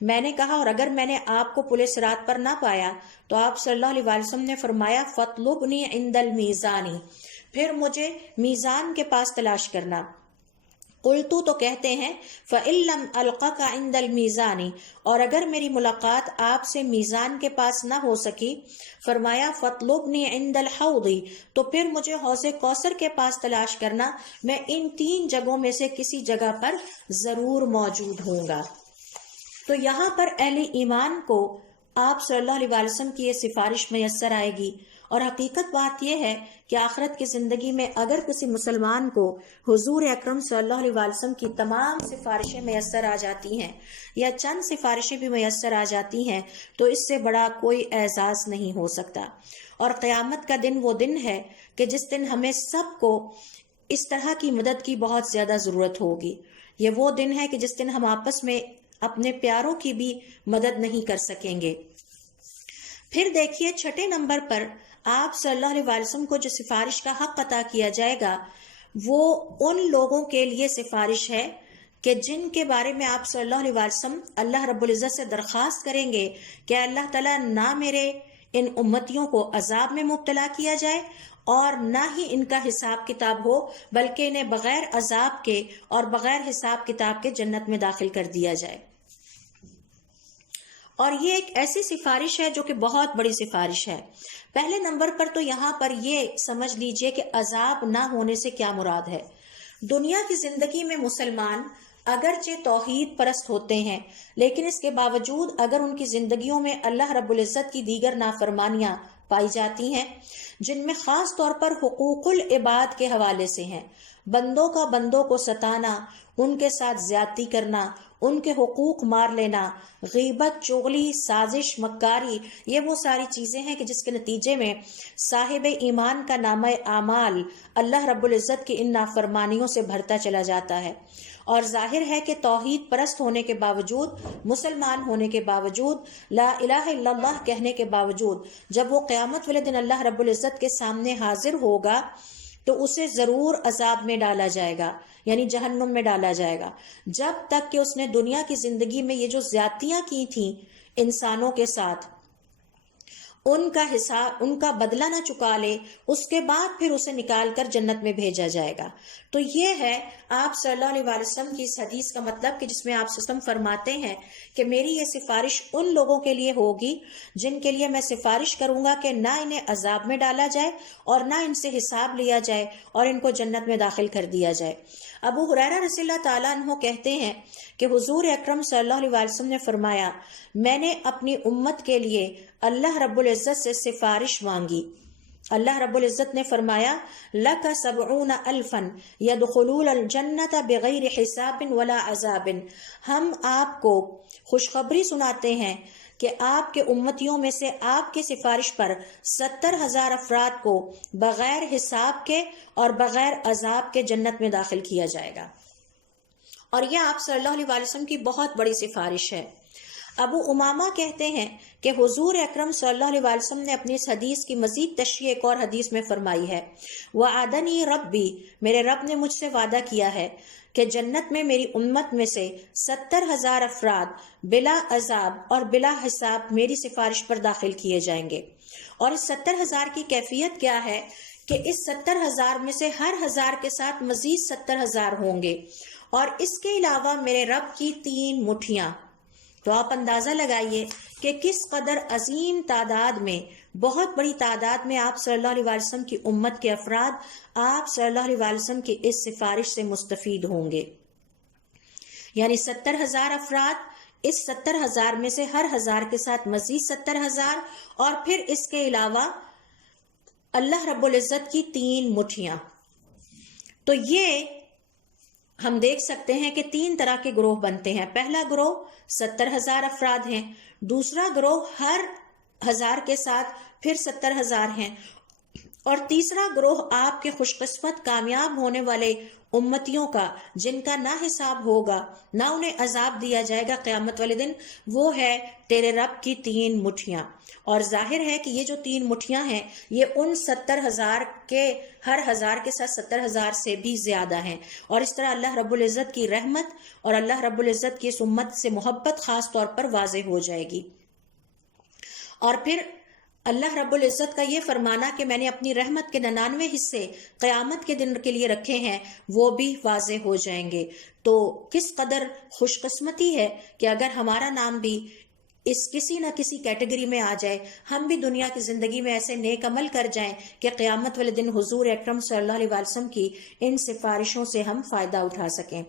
میں نے کہا اور اگر میں نے آپ کو پل صراط پر نہ پایا؟ تو آپ صلی اللہ علیہ وسلم نے فرمایا فَاطْلُبْنِي عِنْدَ الْمِيزَانِ، پھر مجھے میزان کے پاس تلاش کرنا۔ قلتو تو کہتے ہیں فَإِن لَمْ أَلْقَكَ عِنْدَ الْمِيزَانِ، اور اگر میری ملاقات آپ سے میزان کے پاس نہ ہو سکی، فرمایا فَاطْلُبْنِي عِنْدَ الْحَوْضِ، تو پھر مجھے حوض کوثر کے پاس تلاش کرنا، میں ان 3 جگہوں میں سے کسی جگہ پر ضرور موجود ہوں گا۔ تو یہاں پر اہل ایمان کو آپ صلی اللہ علیہ وسلم کی یہ سفارش میسر آئے گی، اور حقیقت بات یہ ہے کہ آخرت کی زندگی میں اگر کسی مسلمان کو حضور اکرم صلی اللہ علیہ وسلم کی تمام سفارشیں میسر آ جاتی ہیں یا چند سفارشیں بھی میسر آ جاتی ہیں تو اس سے بڑا کوئی اعزاز نہیں ہو سکتا۔ اور قیامت کا دن وہ دن ہے کہ جس دن ہمیں سب کو اس طرح کی مدد کی بہت زیادہ ضرورت ہوگی۔ یہ وہ دن ہے کہ جس دن ہم آپس میں اپنے پیاروں کی بھی مدد نہیں کر سکیں گے۔ پھر دیکھیے 6 نمبر پر آپ صلی اللہ علیہ وسلم کو جو سفارش کا حق عطا کیا جائے گا وہ ان لوگوں کے لیے سفارش ہے کہ جن کے بارے میں آپ صلی اللہ علیہ وسلم اللہ رب العزت سے درخواست کریں گے کہ اللہ تعالیٰ نہ میرے ان امتیوں کو عذاب میں مبتلا کیا جائے اور نہ ہی ان کا حساب کتاب ہو، بلکہ انہیں بغیر عذاب کے اور بغیر حساب کتاب کے جنت میں داخل کر دیا جائے۔ اور یہ ایک ایسی سفارش ہے جو کہ بہت بڑی سفارش ہے۔ پہلے نمبر پر تو یہاں پر یہ سمجھ لیجئے کہ عذاب نہ ہونے سے کیا مراد ہے۔ دنیا کی زندگی میں مسلمان اگرچہ توحید پرست ہوتے ہیں، لیکن اس کے باوجود اگر ان کی زندگیوں میں اللہ رب العزت کی دیگر نافرمانیاں پائی جاتی ہیں جن میں خاص طور پر حقوق العباد کے حوالے سے ہیں، بندوں کا بندوں کو ستانا، ان کے ساتھ زیادتی کرنا، ان کے حقوق مار لینا، غیبت، چغلی، سازش، مکاری، یہ وہ ساری چیزیں ہیں کہ جس کے نتیجے میں صاحب ایمان کا نامہ اعمال اللہ رب العزت کی ان نافرمانیوں سے بھرتا چلا جاتا ہے۔ اور ظاہر ہے کہ توحید پرست ہونے کے باوجود، مسلمان ہونے کے باوجود، لا الہ الا اللہ کہنے کے باوجود جب وہ قیامت والے دن اللہ رب العزت کے سامنے حاضر ہوگا تو اسے ضرور عذاب میں ڈالا جائے گا، یعنی جہنم میں ڈالا جائے گا، جب تک کہ اس نے دنیا کی زندگی میں یہ جو زیادتیاں کی تھیں انسانوں کے ساتھ ان کا حساب، ان کا بدلہ نہ چکا لے، اس کے بعد پھر اسے نکال کر جنت میں بھیجا جائے گا۔ تو یہ ہے آپ صلی اللہ علیہ وسلم کی اس حدیث کا مطلب کہ جس میں آپ صلی اللہ علیہ وسلم فرماتے ہیں کہ میری یہ سفارش ان لوگوں کے لیے ہوگی جن کے لیے میں سفارش کروں گا کہ نہ انہیں عذاب میں ڈالا جائے اور نہ ان سے حساب لیا جائے اور ان کو جنت میں داخل کر دیا جائے۔ ابو ہریرہ رضی اللہ تعالیٰ عنہ کہتے ہیں کہ حضور اکرم صلی اللہ علیہ وسلم نے فرمایا میں نے اپنی امت کے لیے اللہ رب العزت سے سفارش مانگی۔ اللہ رب العزت نے فرمایا لَكَ 70 أَلْفًا يَدْخُلُونَ الْجَنَّةَ بِغَيْرِ حِسَابٍ وَلَا عَذَابٍ، ہم آپ کو خوشخبری سناتے ہیں کہ آپ کے امتیوں میں سے آپ کی سفارش پر 70,000 افراد کو بغیر حساب کے اور بغیر عذاب کے جنت میں داخل کیا جائے گا۔ اور یہ آپ صلی اللہ علیہ وسلم کی بہت بڑی سفارش ہے۔ ابو امامہ کہتے ہیں کہ حضور اکرم صلی اللہ علیہ وسلم نے اپنی اس حدیث کی مزید تشریح ایک اور حدیث میں فرمائی ہے وعدنی ربی، میرے رب نے مجھ سے وعدہ کیا ہے کہ جنت میں میری امت میں سے 70,000 افراد بلا عذاب اور بلا حساب میری سفارش پر داخل کیے جائیں گے۔ اور اس 70,000 کی کیفیت کیا ہے کہ اس 70,000 میں سے ہر 1000 کے ساتھ مزید 70,000 ہوں گے، اور اس کے علاوہ میرے رب کی 3 مٹھیاں۔ تو آپ اندازہ لگائیے کہ کس قدر عظیم تعداد میں، بہت بڑی تعداد میں آپ صلی اللہ علیہ وسلم کی امت کے افراد آپ صلی اللہ علیہ وسلم کی اس سفارش سے مستفید ہوں گے۔ یعنی 70,000 افراد، اس 70,000 میں سے ہر 1000 کے ساتھ مزید 70,000، اور پھر اس کے علاوہ اللہ رب العزت کی 3 مٹھیاں۔ تو یہ ہم دیکھ سکتے ہیں کہ 3 طرح کے گروہ بنتے ہیں۔ پہلا گروہ 70,000 افراد ہیں، دوسرا گروہ ہر 1000 کے ساتھ پھر 70,000 ہیں، اور تیسرا گروہ آپ کے خوش قسمت کامیاب ہونے والے امتیوں کا، جن کا نہ حساب ہوگا، نہ انہیں عذاب دیا جائے گا قیامت والے دن، وہ ہے تیرے رب کی 3 مٹھیاں۔ اور ظاہر ہے کہ یہ جو 3 مٹھیاں ہیں یہ ان 70,000 کے ہر 1000 کے ساتھ 70,000 سے بھی زیادہ ہیں، اور اس طرح اللہ رب العزت کی رحمت اور اللہ رب العزت کی اس امت سے محبت خاص طور پر واضح ہو جائے گی۔ اور پھر اللہ رب العزت کا یہ فرمانا کہ میں نے اپنی رحمت کے 99 حصے قیامت کے دن کے لیے رکھے ہیں، وہ بھی واضح ہو جائیں گے۔ تو کس قدر خوش قسمتی ہے کہ اگر ہمارا نام بھی اس کسی نہ کسی کیٹیگری میں آ جائے، ہم بھی دنیا کی زندگی میں ایسے نیک عمل کر جائیں کہ قیامت والے دن حضور اکرم صلی اللہ علیہ وسلم کی ان سفارشوں سے ہم فائدہ اٹھا سکیں۔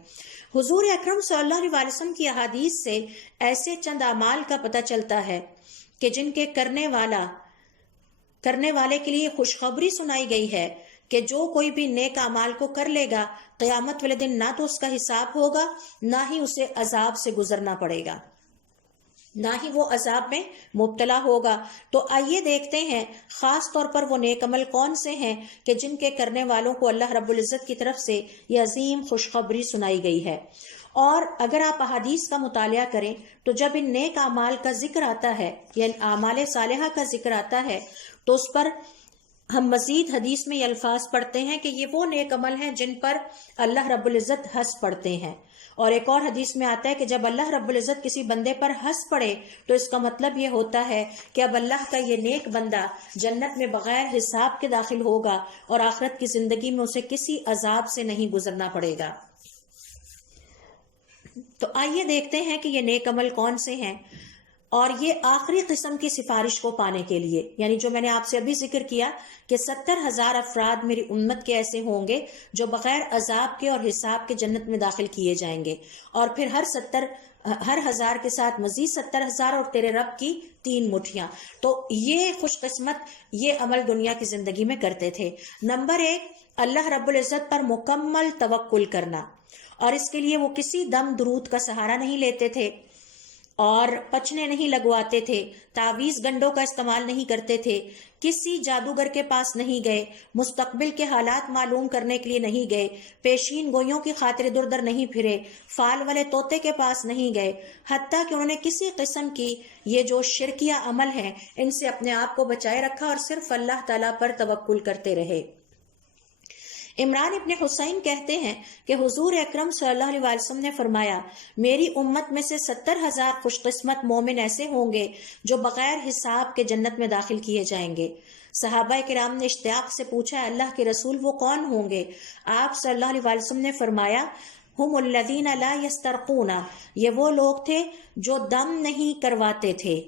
حضور اکرم صلی اللہ علیہ وسلم کی احادیث سے ایسے چند اعمال کا پتہ چلتا ہے کہ جن کے کرنے والے کے لیے خوشخبری سنائی گئی ہے کہ جو کوئی بھی نیک اعمال کو کر لے گا، قیامت والے دن نہ تو اس کا حساب ہوگا، نہ ہی اسے عذاب سے گزرنا پڑے گا، نہ ہی وہ عذاب میں مبتلا ہوگا۔ تو آئیے دیکھتے ہیں خاص طور پر وہ نیک عمل کون سے ہیں کہ جن کے کرنے والوں کو اللہ رب العزت کی طرف سے یہ عظیم خوشخبری سنائی گئی ہے۔ اور اگر آپ احادیث کا مطالعہ کریں تو جب ان نیک اعمال کا ذکر آتا ہے، یعنی اعمال صالحہ کا ذکر آتا ہے، تو اس پر ہم مزید حدیث میں یہ الفاظ پڑھتے ہیں کہ یہ وہ نیک عمل ہیں جن پر اللہ رب العزت ہنس پڑتے ہیں۔ اور ایک اور حدیث میں آتا ہے کہ جب اللہ رب العزت کسی بندے پر ہنس پڑے تو اس کا مطلب یہ ہوتا ہے کہ اب اللہ کا یہ نیک بندہ جنت میں بغیر حساب کے داخل ہوگا اور آخرت کی زندگی میں اسے کسی عذاب سے نہیں گزرنا پڑے گا۔ تو آئیے دیکھتے ہیں کہ یہ نیک عمل کون سے ہیں، اور یہ آخری قسم کی سفارش کو پانے کے لیے، یعنی جو میں نے آپ سے ابھی ذکر کیا کہ 70,000 افراد میری امت کے ایسے ہوں گے جو بغیر عذاب کے اور حساب کے جنت میں داخل کیے جائیں گے، اور پھر ہر 1000 کے ساتھ مزید 70,000 اور تیرے رب کی 3 مٹھیاں۔ تو یہ خوش قسمت یہ عمل دنیا کی زندگی میں کرتے تھے۔ نمبر 1، اللہ رب العزت پر مکمل توکل کرنا، اور اس کے لیے وہ کسی دم درود کا سہارا نہیں لیتے تھے، اور پچنے نہیں لگواتے تھے، تعویذ گنڈوں کا استعمال نہیں کرتے تھے، کسی جادوگر کے پاس نہیں گئے، مستقبل کے حالات معلوم کرنے کے لیے نہیں گئے، پیشین گوئیوں کی خاطر ادھر ادھر نہیں پھرے، فال والے طوطے کے پاس نہیں گئے، حتیٰ کہ انہوں نے کسی قسم کی یہ جو شرکیہ عمل ہیں ان سے اپنے آپ کو بچائے رکھا اور صرف اللہ تعالیٰ پر توکل کرتے رہے۔ عمران ابن حسین کہتے ہیں کہ حضور اکرم صلی اللہ علیہ وسلم نے فرمایا، میری امت میں سے 70,000 خوش قسمت مومن ایسے ہوں گے جو بغیر حساب کے جنت میں داخل کیے جائیں گے۔ صحابہ کرام نے اشتیاق سے پوچھا، اللہ کے رسول وہ کون ہوں گے؟ آپ صلی اللہ علیہ وسلم نے فرمایا، ہم الذین لا یسترقون، یہ وہ لوگ تھے جو دم نہیں کرواتے تھے۔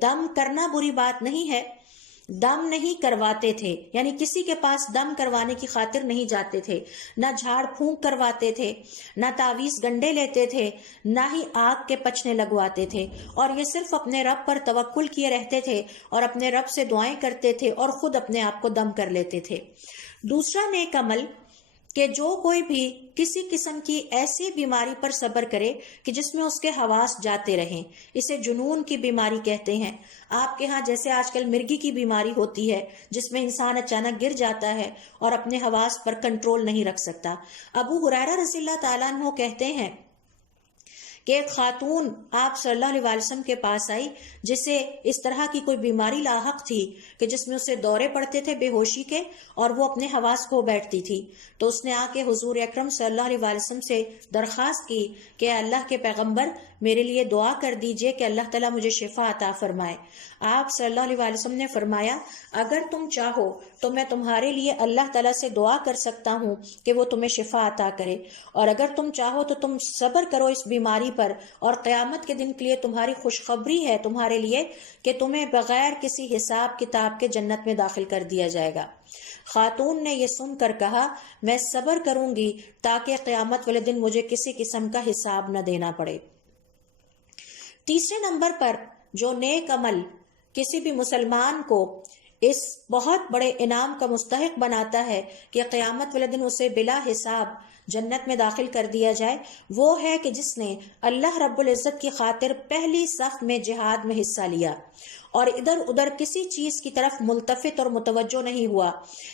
دم کرنا بری بات نہیں ہے، دم نہیں کرواتے تھے، یعنی کسی کے پاس دم کروانے کی خاطر نہیں جاتے تھے، نہ جھاڑ پھونک کرواتے تھے، نہ تعویذ گنڈے لیتے تھے، نہ ہی آگ کے پچنے لگواتے تھے، اور یہ صرف اپنے رب پر توکل کیے رہتے تھے اور اپنے رب سے دعائیں کرتے تھے اور خود اپنے آپ کو دم کر لیتے تھے۔ دوسرا نیک عمل کہ جو کوئی بھی کسی قسم کی ایسی بیماری پر صبر کرے کہ جس میں اس کے حواس جاتے رہیں، اسے جنون کی بیماری کہتے ہیں۔ آپ کے ہاں جیسے آج کل مرگی کی بیماری ہوتی ہے جس میں انسان اچانک گر جاتا ہے اور اپنے حواس پر کنٹرول نہیں رکھ سکتا۔ ابو ہریرہ رضی اللہ تعالیٰ عنہ کہتے ہیں کہ ایک خاتون آپ صلی اللہ علیہ وسلم کے پاس آئی جسے اس طرح کی کوئی بیماری لاحق تھی کہ جس میں اسے دورے پڑتے تھے بے ہوشی کے اور وہ اپنے حواس کھو بیٹھتی تھی۔ تو اس نے آ کے حضور اکرم صلی اللہ علیہ وسلم سے درخواست کی کہ اللہ کے پیغمبر میرے لیے دعا کر دیجئے کہ اللہ تعالیٰ مجھے شفا عطا فرمائے۔ آپ صلی اللہ علیہ وسلم نے فرمایا، اگر تم چاہو تو میں تمہارے لیے اللہ تعالیٰ سے دعا کر سکتا ہوں کہ وہ تمہیں شفا عطا کرے، اور اگر تم چاہو تو تم صبر کرو اس بیماری پر، اور قیامت کے دن کے لیے تمہاری خوشخبری ہے تمہارے لیے کہ تمہیں بغیر کسی حساب کتاب کے جنت میں داخل کر دیا جائے گا۔ خاتون نے یہ سن کر کہا، میں صبر کروں گی تاکہ قیامت والے دن مجھے کسی قسم کا حساب نہ دینا پڑے۔ تیسرے نمبر پر جو نیک عمل کسی بھی مسلمان کو اس بہت بڑے انعام کا مستحق بناتا ہے کہ قیامت والے دن اسے بلا حساب جنت میں داخل کر دیا جائے، وہ ہے کہ جس نے اللہ رب العزت کی خاطر پہلی صف میں جہاد میں حصہ لیا اور ادھر ادھر کسی چیز کی طرف ملتفت اور متوجہ نہیں ہوا،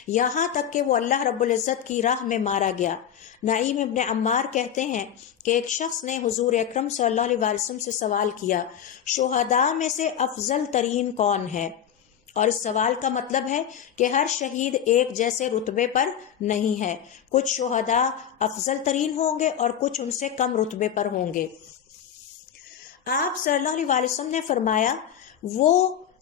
یہاں تک کہ وہ اللہ رب العزت کی راہ میں مارا گیا۔ نعیم ابن عمار کہتے ہیں کہ ایک شخص نے حضور اکرم صلی اللہ علیہ وسلم سے سوال کیا، شہداء میں سے افضل ترین کون ہے؟ اور اس سوال کا مطلب ہے کہ ہر شہید ایک جیسے رتبے پر نہیں ہے، کچھ شہداء افضل ترین ہوں گے اور کچھ ان سے کم رتبے پر ہوں گے۔ آپ صلی اللہ علیہ وسلم نے فرمایا، وہ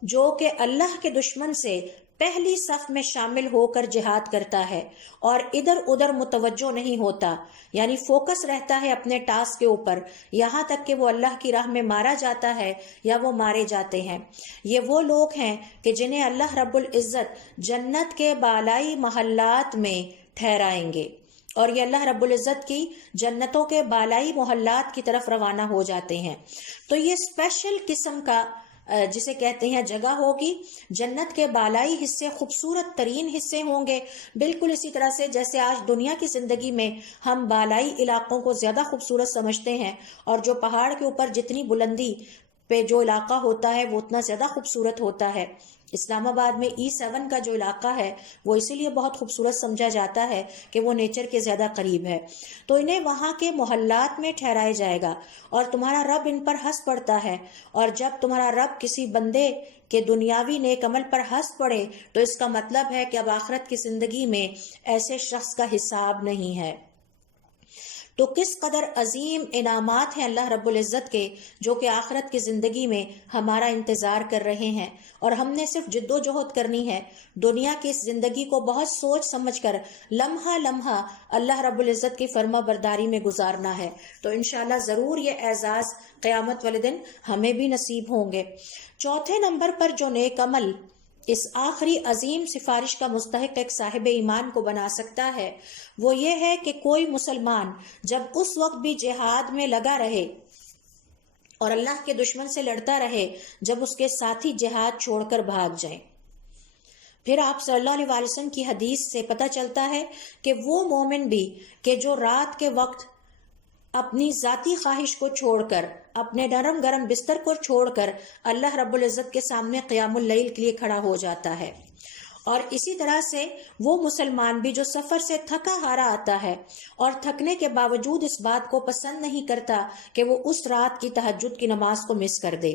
جو کہ اللہ کے دشمن سے پہلی صف میں شامل ہو کر جہاد کرتا ہے اور ادھر ادھر متوجہ نہیں ہوتا، یعنی فوکس رہتا ہے اپنے ٹاسک کے اوپر یہاں تک کہ وہ اللہ کی راہ میں مارا جاتا ہے یا وہ مارے جاتے ہیں، یہ وہ لوگ ہیں کہ جنہیں اللہ رب العزت جنت کے بالائی محلات میں ٹھہرائیں گے، اور یہ اللہ رب العزت کی جنتوں کے بالائی محلات کی طرف روانہ ہو جاتے ہیں۔ تو یہ اسپیشل قسم کا جسے کہتے ہیں جگہ ہوگی، جنت کے بالائی حصے خوبصورت ترین حصے ہوں گے، بالکل اسی طرح سے جیسے آج دنیا کی زندگی میں ہم بالائی علاقوں کو زیادہ خوبصورت سمجھتے ہیں، اور جو پہاڑ کے اوپر جتنی بلندی پہ جو علاقہ ہوتا ہے وہ اتنا زیادہ خوبصورت ہوتا ہے۔ اسلام آباد میں E7 کا جو علاقہ ہے وہ اسی لیے بہت خوبصورت سمجھا جاتا ہے کہ وہ نیچر کے زیادہ قریب ہے، تو انہیں وہاں کے محلات میں ٹھہرایا جائے گا اور تمہارا رب ان پر ہنس پڑتا ہے، اور جب تمہارا رب کسی بندے کے دنیاوی نیک عمل پر ہنس پڑے تو اس کا مطلب ہے کہ اب آخرت کی زندگی میں ایسے شخص کا حساب نہیں ہے۔ تو کس قدر عظیم انعامات ہیں اللہ رب العزت کے جو کہ آخرت کی زندگی میں ہمارا انتظار کر رہے ہیں، اور ہم نے صرف جد و جہد کرنی ہے، دنیا کی اس زندگی کو بہت سوچ سمجھ کر لمحہ لمحہ اللہ رب العزت کی فرما برداری میں گزارنا ہے، تو انشاءاللہ ضرور یہ اعزاز قیامت والے دن ہمیں بھی نصیب ہوں گے۔ چوتھے نمبر پر جو نیک عمل اس آخری عظیم سفارش کا مستحق ایک صاحب ایمان کو بنا سکتا ہے، وہ یہ ہے کہ کوئی مسلمان جب اس وقت بھی جہاد میں لگا رہے اور اللہ کے دشمن سے لڑتا رہے جب اس کے ساتھی جہاد چھوڑ کر بھاگ جائیں۔ پھر آپ صلی اللہ علیہ وسلم کی حدیث سے پتہ چلتا ہے کہ وہ مومن بھی کہ جو رات کے وقت اپنی ذاتی خواہش کو چھوڑ کر، اپنے نرم گرم بستر کو چھوڑ کر اللہ رب العزت کے سامنے قیام اللیل کے لیے کھڑا ہو جاتا ہے، اور اسی طرح سے وہ مسلمان بھی جو سفر سے تھکا ہارا آتا ہے اور تھکنے کے باوجود اس بات کو پسند نہیں کرتا کہ وہ اس رات کی تہجد کی نماز کو مس کر دے،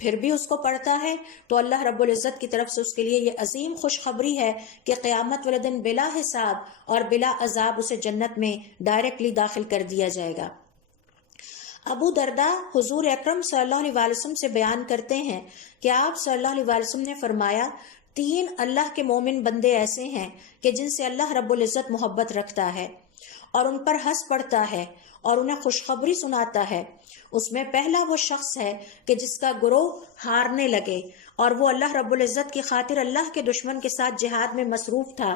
پھر بھی اس کو پڑھتا ہے، تو اللہ رب العزت کی طرف سے اس کے لیے یہ عظیم خوشخبری ہے کہ قیامت والے دن بلا حساب اور بلا عذاب اسے جنت میں ڈائریکٹلی داخل کر دیا جائے گا۔ ابو درداء حضور اکرم صلی اللہ علیہ وسلم سے بیان کرتے ہیں کہ آپ صلی اللہ علیہ وسلم نے فرمایا، 3 اللہ کے مومن بندے ایسے ہیں کہ جن سے اللہ رب العزت محبت رکھتا ہے اور ان پر ہنس پڑتا ہے اور انہیں خوشخبری سناتا ہے۔ اس میں پہلا وہ شخص ہے کہ جس کا گروہ ہارنے لگے اور وہ اللہ رب العزت کی خاطر اللہ کے دشمن کے ساتھ جہاد میں مصروف تھا،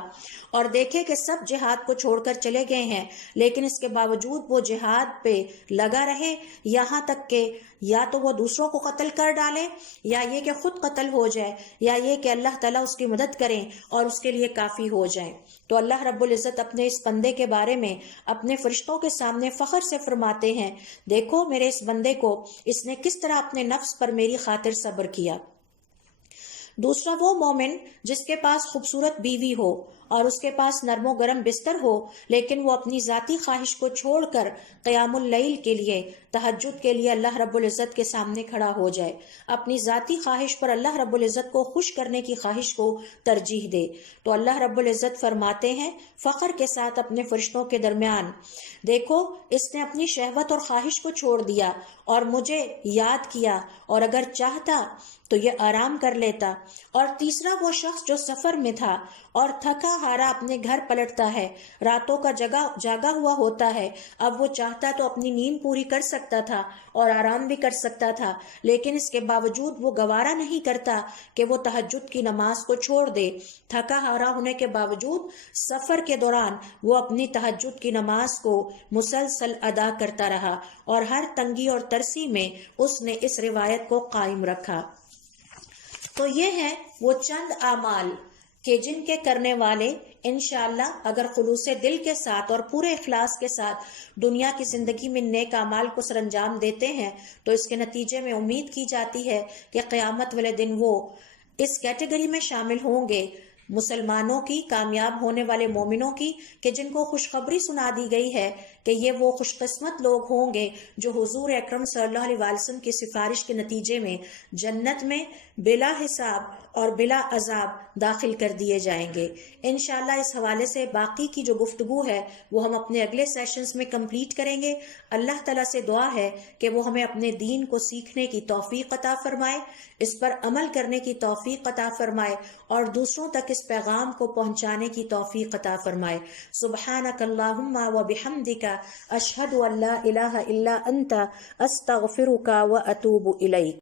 اور دیکھے کہ سب جہاد کو چھوڑ کر چلے گئے ہیں، لیکن اس کے باوجود وہ جہاد پہ لگا رہے یہاں تک کہ یا تو وہ دوسروں کو قتل کر ڈالے، یا یہ کہ خود قتل ہو جائے، یا یہ کہ اللہ تعالیٰ اس کی مدد کریں اور اس کے لیے کافی ہو جائیں۔ تو اللہ رب العزت اپنے اس بندے کے بارے میں اپنے فرشتوں کے سامنے فخر سے فرماتے ہیں، دیکھو میرے اس بندے کو، اس نے کس طرح اپنے نفس پر میری خاطر صبر کیا۔ دوسرا وہ مومن جس کے پاس خوبصورت بیوی ہو اور اس کے پاس نرم و گرم بستر ہو، لیکن وہ اپنی ذاتی خواہش کو چھوڑ کر قیام اللیل کے لیے، تہجد کے لیے اللہ رب العزت کے سامنے کھڑا ہو جائے، اپنی ذاتی خواہش پر اللہ رب العزت کو خوش کرنے کی خواہش کو ترجیح دے، تو اللہ رب العزت فرماتے ہیں فخر کے ساتھ اپنے فرشتوں کے درمیان، دیکھو اس نے اپنی شہوت اور خواہش کو چھوڑ دیا اور مجھے یاد کیا، اور اگر چاہتا تو یہ آرام کر لیتا۔ اور تیسرا وہ شخص جو سفر میں تھا اور تھکا ہارا اپنے گھر پلٹتا ہے، راتوں کا جاگا ہوا ہوتا ہے، اب وہ چاہتا تو اپنی نیند پوری کر سکتا تھا اور آرام بھی کر سکتا تھا، لیکن اس کے باوجود وہ گوارا نہیں کرتا کہ وہ تہجد کی نماز کو چھوڑ دے۔ تھکا ہارا ہونے کے باوجود سفر کے دوران وہ اپنی تہجد کی نماز کو مسلسل ادا کرتا رہا، اور ہر تنگی اور ترسی میں اس نے اس روایت کو قائم رکھا۔ تو یہ ہیں وہ چند اعمال کہ جن کے کرنے والے انشاءاللہ اگر خلوص دل کے ساتھ اور پورے اخلاص کے ساتھ دنیا کی زندگی میں نیک اعمال کو سر انجام دیتے ہیں تو اس کے نتیجے میں امید کی جاتی ہے کہ قیامت والے دن وہ اس کیٹیگری میں شامل ہوں گے مسلمانوں کی، کامیاب ہونے والے مومنوں کی، کہ جن کو خوشخبری سنا دی گئی ہے کہ یہ وہ خوش قسمت لوگ ہوں گے جو حضور اکرم صلی اللہ علیہ وسلم کی سفارش کے نتیجے میں جنت میں بلا حساب اور بلا عذاب داخل کر دیے جائیں گے۔ انشاءاللہ اس حوالے سے باقی کی جو گفتگو ہے وہ ہم اپنے اگلے سیشنز میں کمپلیٹ کریں گے۔ اللہ تعالیٰ سے دعا ہے کہ وہ ہمیں اپنے دین کو سیکھنے کی توفیق عطا فرمائے، اس پر عمل کرنے کی توفیق عطا فرمائے اور دوسروں تک اس پیغام کو پہنچانے کی توفیق عطا فرمائے۔ سبحانک اللہم و بحمدک اشہد ان لا الہ الا انت استغفرک و اتوب الیک۔